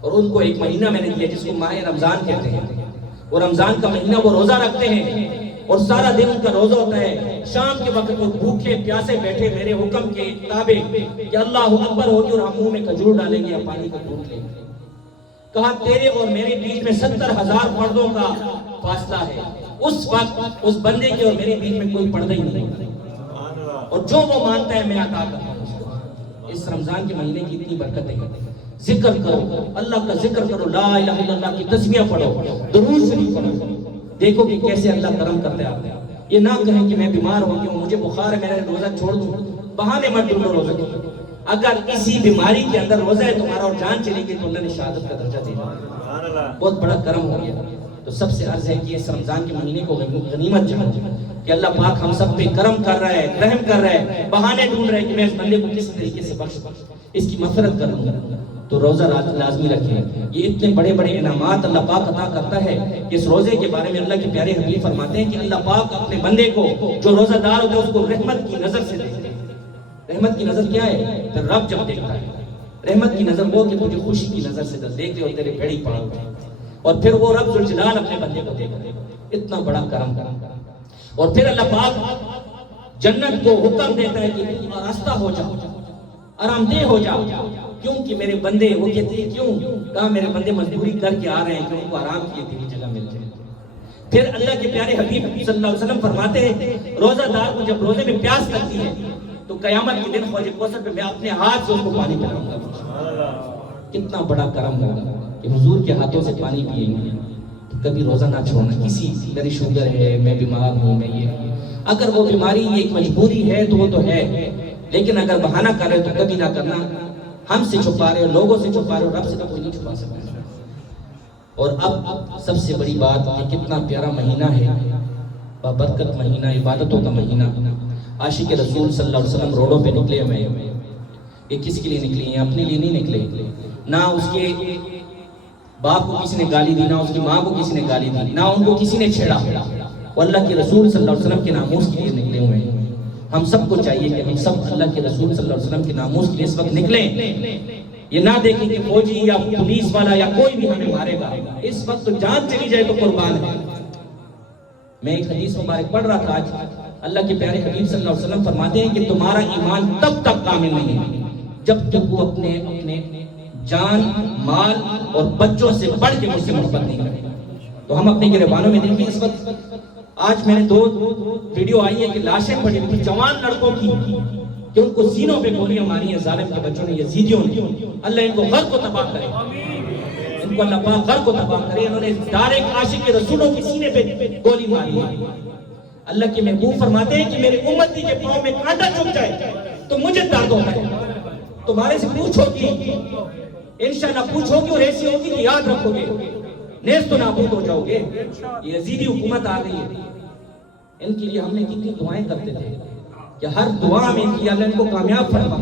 اور ان کو ایک مہینہ میں نے دیا جس کو ماہ رمضان کہتے ہیں، اور رمضان کا مہینہ وہ روزہ رکھتے ہیں اور سارا دن ان کا روزہ ہوتا ہے، شام کے وقت وہ بھوکے پیاسے بیٹھے میرے حکم کے تابع کہ اللہ اکبر ہوگی اور ہم منہ میں کھجور ڈالیں گے یا پانی کا گھونٹ لیں گے۔ کہا تیرے اور میرے بیچ میں 70,000 پردوں کا فاصلہ ہے، اس وقت اس بندے کے اور میرے بیچ میں کوئی پردہ ہی نہیں، اور جو وہ مانتا ہے میں عطا کرتا ہوں اس کو۔ اس رمضان کے مہینے کی اتنی برکتیں ہیں، ذکر کرو، اللہ کا ذکر کرو، لا الہ الا اللہ کی تسبیح پڑھو، درود شریف پڑھو، دیکھو کہ کیسے اللہ کرم کرتے ہیں آپ۔ یہ نہ کہیں کہ میں بیمار ہو گیا ہوں، مجھے بخار ہے، میں روزہ چھوڑ دوں، بہانے مت ڈھونڈو روزہ کی۔ اگر اسی بیماری کے اندر روزہ ہے تمہارا اور جان چلی گئی تو اللہ نے شہادت کا درجہ دے دیا، بہت بڑا کرم ہو گیا۔ تو سب سے عرض ہے کہ اس رمضان کے مہینے کو غنیمت جانو کہ اللہ پاک ہم سب پہ کرم کر رہا ہے، رحم کر رہا ہے، بہانے ڈھونڈ رہا ہے کہ میں اس بندے کو کس طریقے سے بخش اس کی مغفرت کروں گا۔ تو روزہ لازمی رکھیں، یہ اتنے بڑے بڑے انعامات اللہ پاک عطا کرتا ہے کہ اس روزے کے بارے میں اللہ کے پیارے حبیب فرماتے ہیں کہ اللہ پاک اپنے بندے کو جو روزہ دار ہوتا ہے اس کو رحمت کی نظر سے دیکھتے ہیں۔ رحمت کی نظر کیا ہے؟ پھر رب جب دیکھتا ہے رحمت کی نظر وہ کہ تجھے خوشی کی نظر سے دیکھ رہے ہو، تیرے بھیڑی پڑا ہوتا ہے، اور پھر وہ رب ذوالجلال اپنے بندے کو دیکھتا ہے، اتنا بڑا کرم۔ اور پھر اللہ پاک جنت کو حکم دیتا ہے کہ آراستہ ہو جاؤ، آرام دہ ہو جاؤ، کیونکہ میرے بندے، وہ کہتے ہیں کیوں؟ کہا میرے بندے مزدوری کر کے آ رہے ہیں کہ ان کو آرام کی اتنی جگہ مل جائے۔ پھر اللہ کے پیارے حبیب صلی اللہ علیہ وسلم فرماتے ہیں روزہ دار کو جب روزے میں پیاس لگتی ہے تو قیامت کے دن حوض کوثر پہ میں اپنے ہاتھ سے اس کو پانی پلاؤں گا۔ کتنا بڑا کرم ہوگا کہ حضور کے ہاتھوں سے پانی پیئیں گے۔ کبھی روزہ نہ چھوڑنا، کسی میری شوگر ہے، میں بیمار ہوں، میں یہ، اگر وہ بیماری ایک مجبوری ہے تو وہ تو ہے، لیکن اگر بہانہ کر رہے تو کبھی نہ کرنا۔ ہم سے چھپا رہے ہو، لوگوں سے چھپا رہے ہو، رب سے تو کوئی نہیں چھپا سکتا۔ اور اب سب سے بڑی بات کہ کتنا پیارا مہینہ ہے، بابرکت مہینہ، عبادتوں کا مہینہ۔ عاشق رسول صلی اللہ علیہ وسلم روڈوں پہ نکلے ہوئے ہیں، یہ کس کے لیے نکلے ہیں؟ اپنے لیے نہیں نکلے، نہ اس کے باپ کو کسی نے گالی دی، نہ اس کی ماں کو کسی نے گالی دی، نہ ان کو کسی نے چھیڑا، وہ اللہ کے رسول صلی اللہ علیہ وسلم کے ناموس کے لیے نکلے ہوئے ہیں۔ ہم سب کو چاہیے کہ ہم سب اللہ کے رسول صلی اللہ علیہ وسلم کے ناموس کے لیے اس وقت نکلیں، یہ نہ دیکھیں کہ فوجی یا پولیس والا یا کوئی بھی ہمیں مارے گا، اس وقت تو جان چلی جائے تو قربان ہے۔ میں ایک حدیث مبارک پڑھ رہا تھا آج، اللہ کے پیارے حبیب صلی اللہ علیہ وسلم فرماتے ہیں کہ تمہارا ایمان تب تک کامل نہیں ہے جب تک وہ اپنے جان، مال اور بچوں سے بڑھ کے مجھ سے محبت نہیں کرے۔ تو ہم اپنے گریبانوں میں دیکھیں اس وقت، آج میں نے 2 ویڈیو آئی ہے کہ لاشیں پڑی ہوئی تھی جوان لڑکوں کی کہ ان کو سینوں پہ گولیاں ماری ہیں ظالم کے بچوں نے، یزیدیوں نے۔ اللہ ان کو غرق کو تباہ کرے، ان کو اللہ پاک غرق کو تباہ کرے۔ انہوں نے ڈائریکٹ عاشق رسولوں کے سینے پہ گولی ماری ہے۔ اللہ کے محبوب فرماتے ہیں کہ میرے امتی کے پاؤں میں کانٹا چبھ جائے تو مجھے درد ہوتا ہے۔ تمہارے سے پوچھو گی، انشاءاللہ پوچھو گی اور ایسی ہوگی کہ یاد رکھو گے، نیز تو نابود ہو جاؤ گے۔ یہ یزیدی حکومت آ رہی ہے، ان کے لیے ہم نے کتنی دعائیں کرتے تھے کہ ہر دعا میں ان کی اللہ ان کو کامیاب فرما۔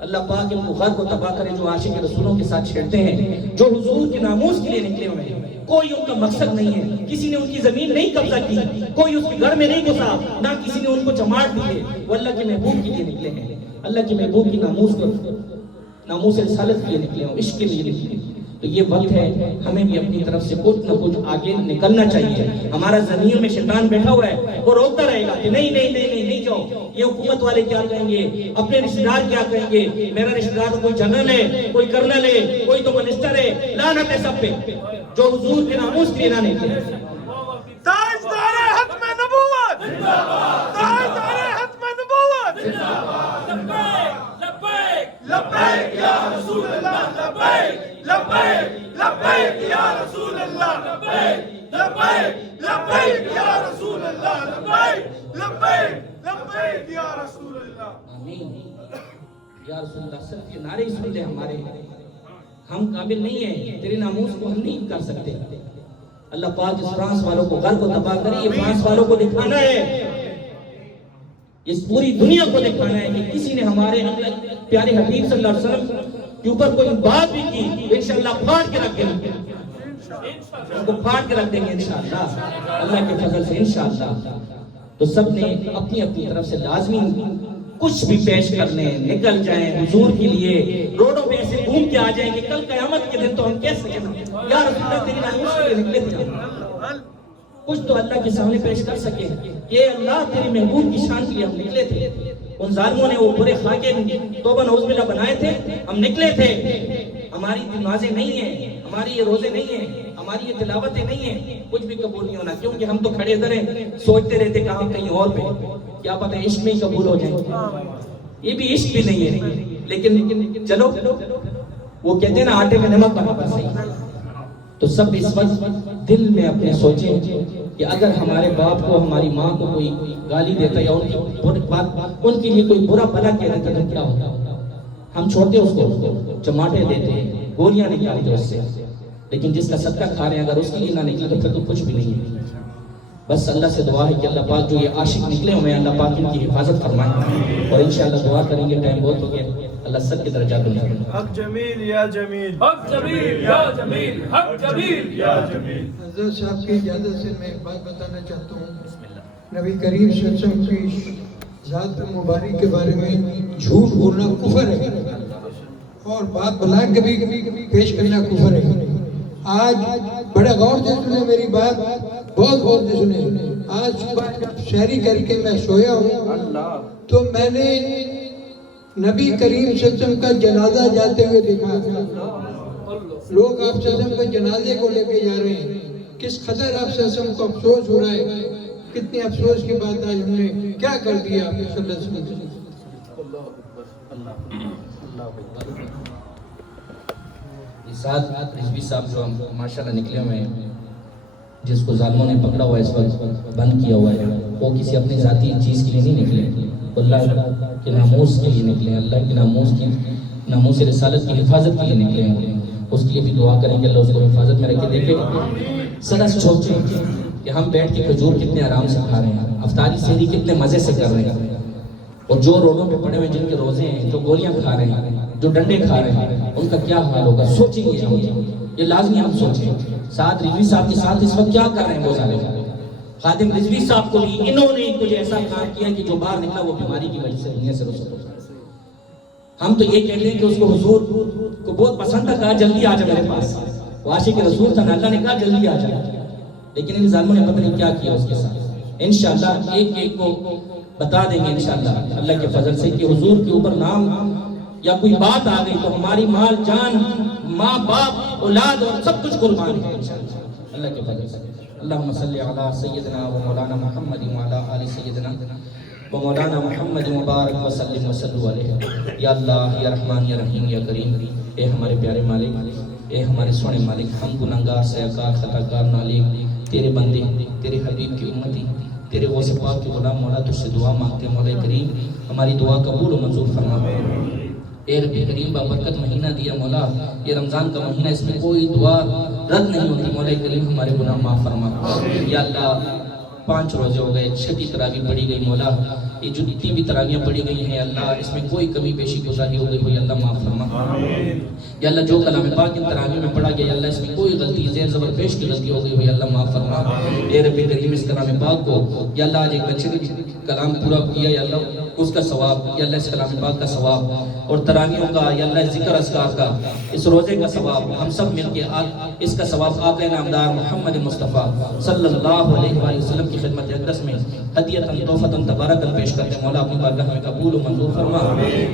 اللہ پاک ان کو غرق و تباہ کرے جو عاشق رسولوں کے ساتھ چھیڑتے ہیں، جو حضور کے ناموس کے لیے نکلے ہوئے ہیں۔ کوئی ان کا مقصد نہیں ہے، کسی نے ان کی زمین نہیں قبضہ کی، کوئی اس کے گھر میں نہیں گھسا، نہ کسی نے ان کو چماٹ دیے، وہ اللہ کے محبوب کے لیے نکلے ہیں، اللہ کے محبوب کی ناموس رسالت کے لیے نکلے ہیں، عشق کے لیے نکلے ہیں۔ تو یہ وقت ہے ہمیں بھی اپنی طرف سے کچھ نہ کچھ آگے نکلنا چاہیے۔ ہمارا ضمیر میں شیطان بیٹھا ہوا ہے، وہ روکتا رہے گا کہ نہیں جاؤ، یہ حکومت والے کیا کہیں گے، اپنے رشتہ دار کیا کہیں گے، میرا رشتہ دار کوئی جنرل ہے، کوئی کرنل ہے، کوئی تو منسٹر ہے، لعنت ہے سب پہ جو حضور کے ناموس کے لیے نہ نکلے۔ لبیک لبیک یا رسول اللہ لبیک لبیک لبیک یا رسول اللہ لبیک لبیک لبیک یا رسول اللہ آمین یا رسول اللہ صرف یہ نعرے سن لے ہمارے ہم قابل نہیں ہیں تیرے ناموس کو ہم نہیں کر سکتے اللہ پاک اس فرانس والوں کو غرق و تباہ کرے یہ فرانس والوں کو دکھانا ہے اس پوری دنیا کو دکھانا ہے کہ کسی نے ہمارے پیارے حبیب صلی اللہ علیہ وسلم کے اوپر کوئی بات بھی کی انشاءاللہ پھاڑ کے رکھ دیں گے ان کو پھاڑ کے رکھ دیں گے انشاءاللہ اللہ کے فضل سے انشاءاللہ تو سب نے اپنی اپنی طرف سے لازمی کچھ بھی پیش کرنے نکل جائیں حضور کے لیے روڈوں پہ ایسے گھوم کے آ جائیں گے کل قیامت کے دن تو ہم کیسے یا رسول اللہ تیری ناموس کے لیے نکلے تھے کچھ تو اللہ کے سامنے پیش کر سکے کہ اللہ تیری محبوب کی شان کے لیے ہم نکلے تھے ان ظالموں نے وہ برے خاکے توبہ نعوذ باللہ بنائے تھے ہم نکلے تھے ہماری نمازیں نہیں ہیں ہماری یہ روزے نہیں ہیں ہماری یہ تلاوتیں نہیں ہیں کچھ بھی قبول نہیں ہونا کیونکہ ہم تو کھڑے ادھر ہیں سوچتے رہتے کہاں کہیں اور پہ کیا پتہ عشق میں ہی قبول ہو جائیں یہ بھی عشق بھی نہیں ہے لیکن چلو وہ کہتے ہیں نا آٹے میں نمک بنا صحیح تو سب اس وقت دل میں اپنے سوچیں کہ اگر ہمارے باپ کو ہماری ماں کو کوئی گالی دیتا یا ان کے لیے کوئی برا بھلا کہہ دیتا تو کیا ہوتا ہم چھوڑتے اس کو چماٹے دیتے گولیاں نکالتے اس سے لیکن جس کا صدقہ کھا رہے ہیں اگر اس کے لیے نہ نکلے تو پھر تو کچھ بھی نہیں ہے بس اللہ سے دعا ہے کہ اللہ پاک جو یہ عاشق نکلے ہوئے ہیں اللہ پاک ان کی حفاظت فرمائے اور انشاءاللہ دعا کریں گے ٹائم بہت ہو گیا اللہ سب کے درجات بلند کرے حق جمیل یا جمیل حق جمیل یا جمیل حق جمیل یا جمیل حضرت صاحب کی اجازت سے میں ایک بات بتانا چاہتا ہوں نبی کریم صلی اللہ علیہ وسلم کی ذات مبارک کے بارے میں جھوٹ بولنا کفر ہے اور بات بلا کبھی پیش کرنا کفر ہے آج بڑے غور سے سنے میری بات بہت غور سے سنے آج صبح شہری کر کے میں سویا ہوں تو میں نے نبی کریم صلی اللہ علیہ وسلم کا جنازہ جاتے ہوئے دیکھا لوگ آپ صلی اللہ علیہ وسلم کے جنازے کو لے کے جا رہے ہیں کس قدر آپ صلی اللہ علیہ وسلم کو افسوس ہو رہا ہے کتنے افسوس کی بات آج ہم نے کیا کر دیا آپ صلی اللہ علیہ وسلم ساتھ رضوی صاحب جو ہم ماشاءاللہ نکلے ہوئے ہیں جس کو ظالموں نے پکڑا ہوا ہے اس وقت بند کیا ہوا ہے وہ کسی اپنی ذاتی چیز کے لیے نہیں نکلے اللہ کے ناموس کے لیے نکلے ہیں اللہ کے ناموس رسالت کی حفاظت کے لیے نکلے ہیں اس کے لیے بھی دعا کریں گے اللہ اس کو حفاظت میں رکھے دیکھیں سدا سوچیں کہ ہم بیٹھ کے کھجور کتنے آرام سے کھا رہے ہیں افطاری سحری کتنے مزے سے کر رہے ہیں اور جو روڈوں پہ پڑے ہوئے جن کے روزے ہیں جو گولیاں کھا رہے ہیں جو ڈنڈے کھا رہے ہیں ان کا کیا حال ہوگا سوچیں گے یہ لازمی ہم سوچیں ساتھ رضوی صاحب کے ساتھ اس وقت کیا کر رہے ہیں وہ سارے خادم رضوی صاحب کو بھی انہوں نے کچھ ایسا کام کیا کہ جو باہر نکلا وہ بیماری کی وجہ سے دنیا سے رخصت ہو گیا ہم تو یہ کہتے ہیں کہ اس کو حضور کو بہت پسند تھا کہا جلدی آ جا میرے پاس وہ عاشق رسول تھا اللہ نے کہا جلدی آ جا لیکن ان ظالموں نے پتہ نہیں کیا کیا اس کے ساتھ انشاءاللہ ایک ایک کو بتا دیں گے انشاءاللہ اللہ کے فضل سے کہ حضور کے اوپر نام یا کوئی بات آ گئی تو ہماری مال جان ماں باپ اولاد اور سب کچھ قربان ہے انشاءاللہ اللہ کے فضل سے اللہم صلی علی سیدنا و مولانا محمد و علی آل سیدنا و مولانا محمد مبارک وسلم وسلم علیہ یا اللہ یا رحمان یا رحیم یا کریم اے ہمارے پیارے مالک اے ہمارے سونے مالک ہم گناہگار سیاکار خطاکار نالک تیرے بندے تیرے حبیب کی امتی تیرے غوث پاک کے غلام مولا تجھ سے دعا مانگتے مولا کریم ہماری دعا قبول و منظور فرما اے رب کریم بابرکت مہینہ دیا مولا یہ رمضان کا مہینہ اس میں کوئی دعا رد نہیں ہوتی مولا کریم ہمارے گناہ معاف فرما یا اللہ 5 روزے ہو گئے 6 تراویح پڑھی گئی مولا یہ جو جتنی بھی تراویحیں پڑھی گئی ہیں اللہ اس میں کوئی کمی بیشی کوتاہی ہو گئی ہو یا اللہ معاف فرما یا اللہ جو کلام پاک ان تراویح میں پڑھا گیا یا اللہ اس میں کوئی غلطی زیر زبر پیش کی غلطی ہو گئی ہو یا اللہ معاف فرما اے رب کریم اس کلام پاک کو یا اللہ آج ایک بچے نے کلام پورا کیا یا اللہ اس کا ثواب یا اللہ اس کلام پاک کا ثواب اور تراویحوں کا یا اللہ ذکر اذکار کا اس روزے کا ثواب ہم سب مل کے اس کا ثواب آقا نامدار محمد مصطفیٰ صلی اللہ علیہ وآلہ وسلم کی خدمت اقدس میں ہدیۃً تحفۃً تبارکاً پیش کرتے ہیں مولا اپنی بارگاہ میں قبول و منظور فرما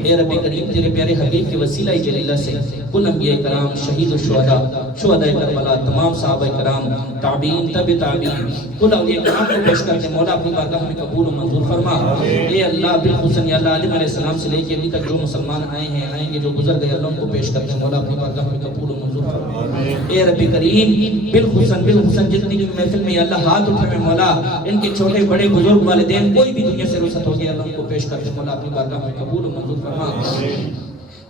اے رب کریم تیرے پیارے حبیب کے وسیلہ جلیلہ سے کل انبیاء کرام شہید و شہداء کربلا تمام صحابہ کرام تابعین تابعین کل اولیاء کرام کو پیش کرتے ہیں مولا اپنی بارگاہ میں قبول و منظور فرما اے اللہ بالخصوص یا اللہ آدم علیہ السلام سے لے کے ابھی تک جو مسلمان آئے ہیں آئیں گے جو گزر گئے اللہ ان کو پیش کرتے ہیں مولا اپنی بارگاہ میں قبول و منظور فرما اے رب کریم بالخصوص جتنی بھی محفل میں یا اللہ ہاتھ اٹھائے مولا ان کے چھوٹے بڑے بزرگ والدین کوئی بھی دنیا سے رخصت ہو گیا اللہ ان کو پیش کرتے ہیں مولا اپنی بارگاہ میں قبول و منظور فرما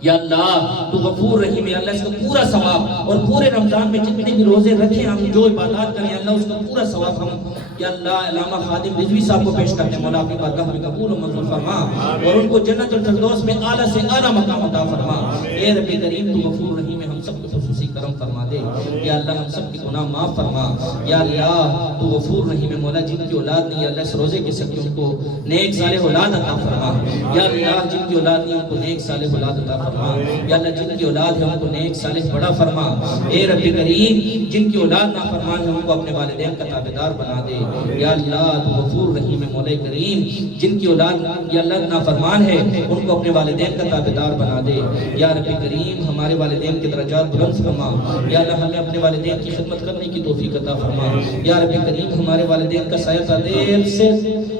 یا اللہ تو غفور رحیم ہے اللہ اس کا پورا ثواب اور پورے رمضان میں جتنے بھی روزے رکھیں ہم جو عبادات کریں اللہ اس کا پورا ثواب ہم یا اللہ علامہ خادم رضوی صاحب کو پیش کرتے ہیں مولا اپنی بارگاہ میں قبول و منظور فرما اور ان کو جنت الفردوس میں اعلیٰ سے اعلیٰ مقام عطا فرما اے رب کریم تو غفور رحیم ہے ہم سب کو خصوصی کرم فرما دے یا اللہ ہم سب کی گناہ معاف فرما یا اللہ تو غفور رحیم ہے مولا جن کی اولاد نہیں اللہ اس روزے کے سکے ان کو نیک صالح اولاد عطا فرما یا اللہ جن کی اولاد نہیں ان کو نیک صالح اولاد عطا فرما یا اللہ جن کی اولاد ہے ان کو نیک صالح بڑا فرما اے رب کریم جن کی اولاد نافرمان ہے ان کو اپنے والدین کا تابعدار بنا دے یا اللہ تو غفور رحیم ہے مولا کریم جن کی اولاد یا اللہ نافرمان ہے ان کو اپنے والدین کا تابعدار بنا دے یا رب کریم ہمارے والدین کے درجات بلند فرما یا اللہ ہمیں اپنے والدین کی خدمت کرنے کی توفیق عطا فرما یا رب کریم ہمارے والدین کا سایہ تعدیل سے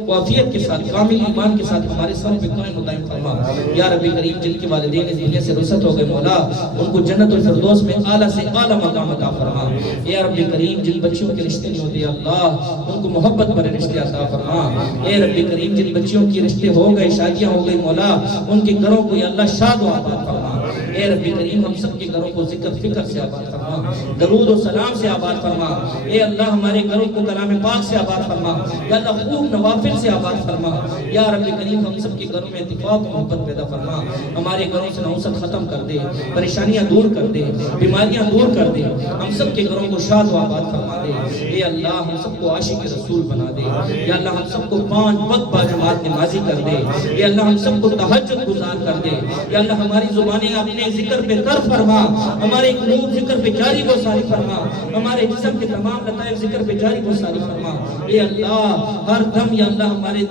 وافیت کے ساتھ کامل ایمان کے ساتھ ہمارے سر پہ قائم و دائم فرما یا رب کریم جن کے والدین اس دنیا سے رخصت ہو گئے مولا ان کو جنت الفردوس میں اعلیٰ سے اعلیٰ مقام عطا فرما یا رب کریم جن بچیوں کے رشتے نہیں ہوتے یا اللہ ان کو محبت بھرے رشتے عطا فرما اے رب کریم جن بچیوں کی رشتے ہو گئے شادیاں ہو گئی مولا ان کے گھروں کو یا اللہ شاد و آباد فرما اے رب کریم ہم سب کے گھروں کو ذکر فکر سے آباد فرما درود و سلام سے آباد فرما اے اللہ ہمارے گھروں کو کلام پاک سے آباد فرما یا اللہ خوب نوافل سے آباد فرما یا رب کریم ہم سب کے گھروں میں اتفاق و محبت پیدا فرما ہمارے گھروں سے نحوست ختم کر دے پریشانیاں دور کر دے بیماریاں دور کر دے ہم سب کے گھروں کو شاد و آباد فرما دے اے اللہ ہم سب کو عاشق رسول بنا دے یا اللہ ہم سب کو 5 وقت باجماعت نمازی کر دے یا اللہ ہم سب کو تہجد گزار کر دے یا اللہ ہماری زبانیں اپنے ذکر پہ تر فرما ہمارے قلوب ذکر پہ جاری و ساری فرما ہمارے جسم کے تمام لطائف ذکر پہ جاری و ساری فرما اے اللہ ہر دم یا اللہ ہمارے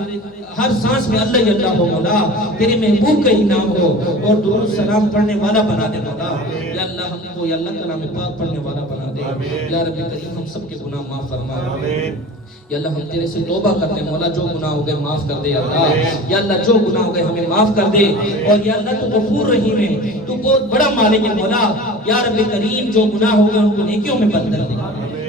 ہر سانس میں اللہ یا اللہ ہو مولا تیرے محبوب کا ہی نام ہو اور درود سلام پڑھنے والا بنا دے مولا یا اللہ ہم کو یا اللہ کلام پاک پڑھنے والا بنا دے یا رب کریم ہم سب کے گناہ معاف فرما یا اللہ ہم تیرے سے توبہ کرتے ہیں مولا جو گناہ ہو گئے معاف کر دے یا اللہ یا اللہ جو گناہ ہو گئے ہمیں معاف کر دے اور یا اللہ تو غفور رحیم ہے تو بہت بڑا مالک ہے مولا یا رب کریم جو گناہ ہو گئے ان کو نیکیوں میں بدل دے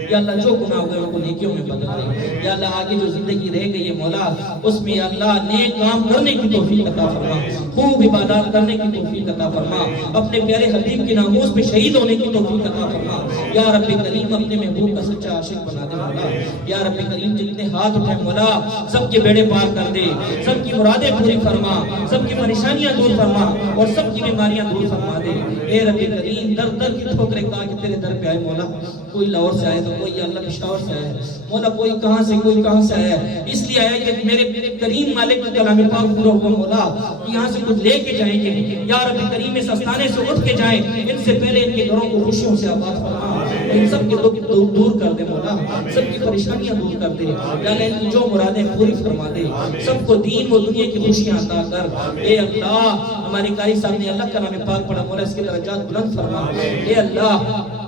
یا اللہ جو گناہ ہو گئے ان کو نیکیوں میں بدل دے یا اللہ آگے جو زندگی رہ گئی ہے مولا اس میں یا اللہ نیک کام کرنے کی توفیق عطا فرما خوب عبادات کرنے کی توفیق عطا فرما اپنے پیارے حبیب کے ناموس پہ شہید ہونے کی توفیق عطا فرما یا رب کریم اپنے محبوب کا سچا عاشق بنا دے مولا یا رب کریم جتنے ہاتھ اٹھائے مولا سب کے بیڑے پار کر دے سب کی مرادیں پوری فرما سب کی پریشانیاں دور فرما اور سب کی بیماریاں دور فرما دے اے رب کریم در در کی ٹھوکریں کھا کے تیرے در پہ آئے مولا کوئی لاہور سے آئے تو کوئی اللہ پشاور سے آیا ہے مولا کوئی کہاں سے کوئی کہاں سے آیا ہے اس لیے آیا کہ میرے کریم مالک کا کلام پاک پورا ہوا مولا یہاں سے کچھ لے کے جائیں گے یا رب کریم اس آستانے سے اٹھ کے جائیں ان سے پہلے ان کے گھروں کو خوشیوں سے آباد فرما ان سب کے دکھ دور کر دے مولا سب کی پریشانیاں دور کر دے یا اللہ ان کی جو مرادیں پوری فرما دے سب کو دین و دنیا کی خوشیاں عطا کر اے اللہ ہمارے قاری صاحب نے اللہ کلام پاک پڑھا مولا اس کے درجات بلند فرما اے اللہ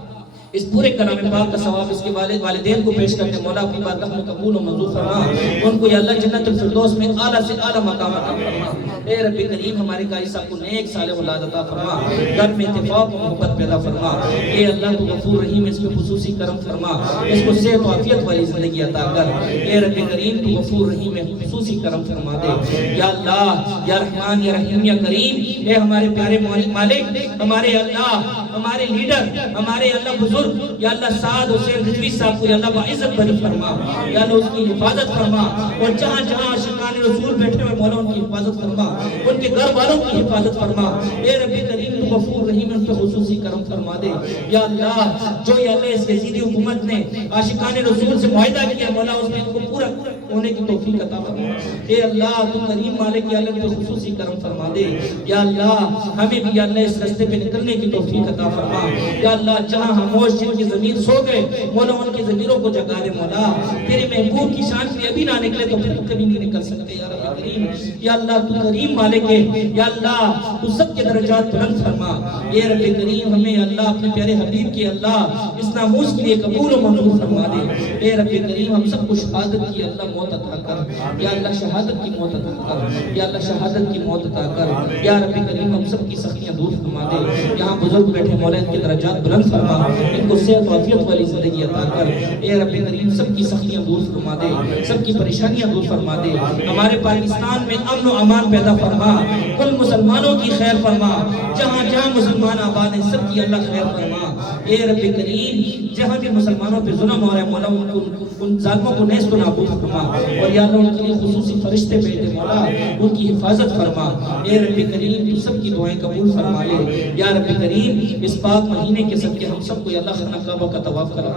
اس پورے کلام پاک کا ثواب اس کے والدین کو پیش کرتے مولا اپنی بارگاہ میں قبول و منظور فرما ان کو یا اللہ جنت الفردوس میں اعلیٰ سے اعلیٰ مقام عطا فرما اے رب کریم ہمارے قاری صاحب کو نیک صالح اولاد عطا فرما گھر میں اتفاق و محبت پیدا فرما اے اللہ تو غفور رحیم اس پہ خصوصی کرم فرما اس کو صحت و عافیت والی زندگی عطا کر اے رب کریم تو غفور رحیم خصوصی کرم فرما دے یا اللہ یا رحمان یا رحیم یا کریم اے ہمارے پیارے مالک ہمارے اللہ ہمارے لیڈر ہمارے اللہ بزرگ یا اللہ سعد حسین رضوی صاحب کو یا اللہ باعزت بری فرما یا اللہ اس کی حفاظت فرما اور جہاں جہاں عاشقان رسول بیٹھے ہوئے مولا ان کی حفاظت فرما ان کے گھر والوں کی حفاظت فرما اے رب کریم تو غفور رحیم ان پہ خصوصی کرم فرما دے یا اللہ جو یا اللہ اس یزیدی حکومت نے عاشقان رسول سے معاہدہ کیا مولا اس میں ان کو پورا ہونے کی توفیق عطا فرما اے اللہ تو کریم مالک یا اللہ پہ خصوصی کرم فرما دے یا اللہ ہمیں بھی یا اللہ اس راستے پہ نکلنے کی توفیق عطا فرما یا اللہ جہاں خاموش جن کی ضمیر سو گئے مولا ان کی ضمیروں کو جگا دے مولا تیرے محبوب کی شان کے ابھی نہ نکلے تو پھر کبھی نہیں نکل سکتے سکتے یا رب کریم. یا اللہ تو کریم مالک ہے, یا اللہ تو سب کے درجات بلند فرما. اے رب کریم ہمیں اللہ اپنے پیارے حبیب کے اللہ اس ناموس کے لیے قبول و منظور فرما دے. اے رب کریم ہم سب کو شہادت کی اللہ موت عطا کر, یا اللہ شہادت کی موت عطا کر, یا اللہ شہادت کی موت عطا کر. یا رب کریم ہم سب کی سختیاں دور فرما دے. یہاں بزرگ بیٹھے مولا ان کے درجات بلند فرما, ان کو صحت و عافیت والی زندگی عطا کر. اے رب کریم سب کی سختیاں دور فرما دے, سب کی پریشانیاں دور فرما دے. ہمارے پاکستان میں امن و امان پیدا فرما, کل مسلمانوں کی خیر فرما. جہاں جہاں مسلمان آباد ہیں سب کی اللہ خیر فرما. اے رب کریم جہاں بھی مسلمانوں پہ ظلم ہو رہا ہے مولا ان ظالموں کو نیست و نابود فرما, اور یا اللہ ان کے لیے خصوصی فرشتے بھیج دے مولا, ان کی حفاظت فرما. اے رب کریم تو سب کی دعائیں قبول فرما لے. یا رب کریم اس پاک مہینے کے صدقے ہم سب کو یا اللہ خانہ کعبہ کا طواف کرا,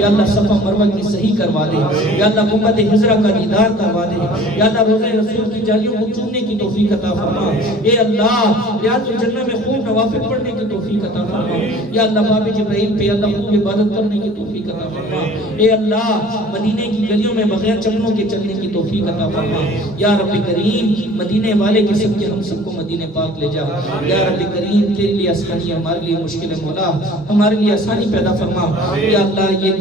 یا اللہ صفا مروہ کی صحیح کروا دے. یا اللہ گنبد ہجرہ کا دیدار کروا دے. یا اللہ روضہ رسول کی جالیوں کو چومنے کی توفیق عطا فرما. اے اللہ ریاض الجنہ میں خوب نوافل پڑھنے کی توفیق عطا فرما. یا اللہ باب جبرائیل پہ اللہ خوب عبادت کرنے کی توفیق عطا فرما. اے اللہ مدینے کی گلیوں میں بغیر چپلوں کے چلنے کی توفیق عطا فرما. یا رب کریم مدینے والے کے صدقے ہم سب کو مدینے پاک لے جا. یا رب کریم تیرے لیے آسانی, ہمارے لیے مشکل ہے مولا, ہمارے لیے آسانی پیدا فرما. یا اللہ یہ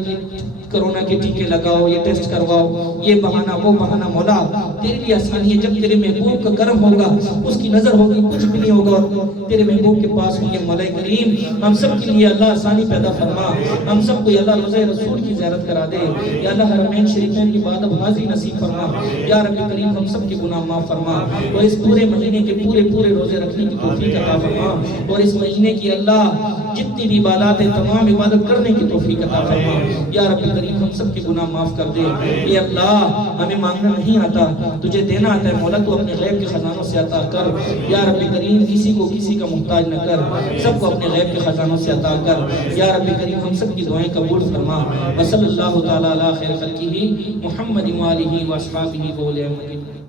کرونا کے ٹیکے لگاؤ, یہ ٹیسٹ کرواؤ, یہ بہانہ وہ بہانہ مولا تیرے لیے آسانی ہے. جب تیرے محبوب کا کرم ہوگا, اس کی نظر ہوگی, کچھ بھی نہیں ہوگا, تیرے محبوب کے پاس ہوں گے. مولا کریم ہم سب کے لیے اللہ آسانی پیدا فرما. ہم سب کو یا اللہ روضہ رسول کی زیارت کرا دے. یا اللہ حرمین شریفین کی بعد حاضری نصیب فرما. یا رب کریم ہم سب کے گناہ معاف فرما, اور اس پورے مہینے کے پورے روزے رکھنے کی توفیق عطا فرما. اور اس مہینے کی اللہ جتنی بھی عبادات ہیں تمام عبادت کرنے کی توفیق عطا فرما. یا رب کریم ہم سب کے گناہ معاف کر دے. اے اللہ ہمیں مانگنا نہیں آتا, تجھے دینا آتا ہے مولا, تو اپنے غیب کے خزانوں سے عطا کر. یا رب کریم کسی کو کسی کا محتاج نہ کر, سب کو اپنے غیب کے خزانوں سے عطا کر. یا رب کریم ہم سب کی دعائیں قبول فرما. وصلی اللہ تعالی علی خیر خلقہ محمد و آلہ و اصحابہ و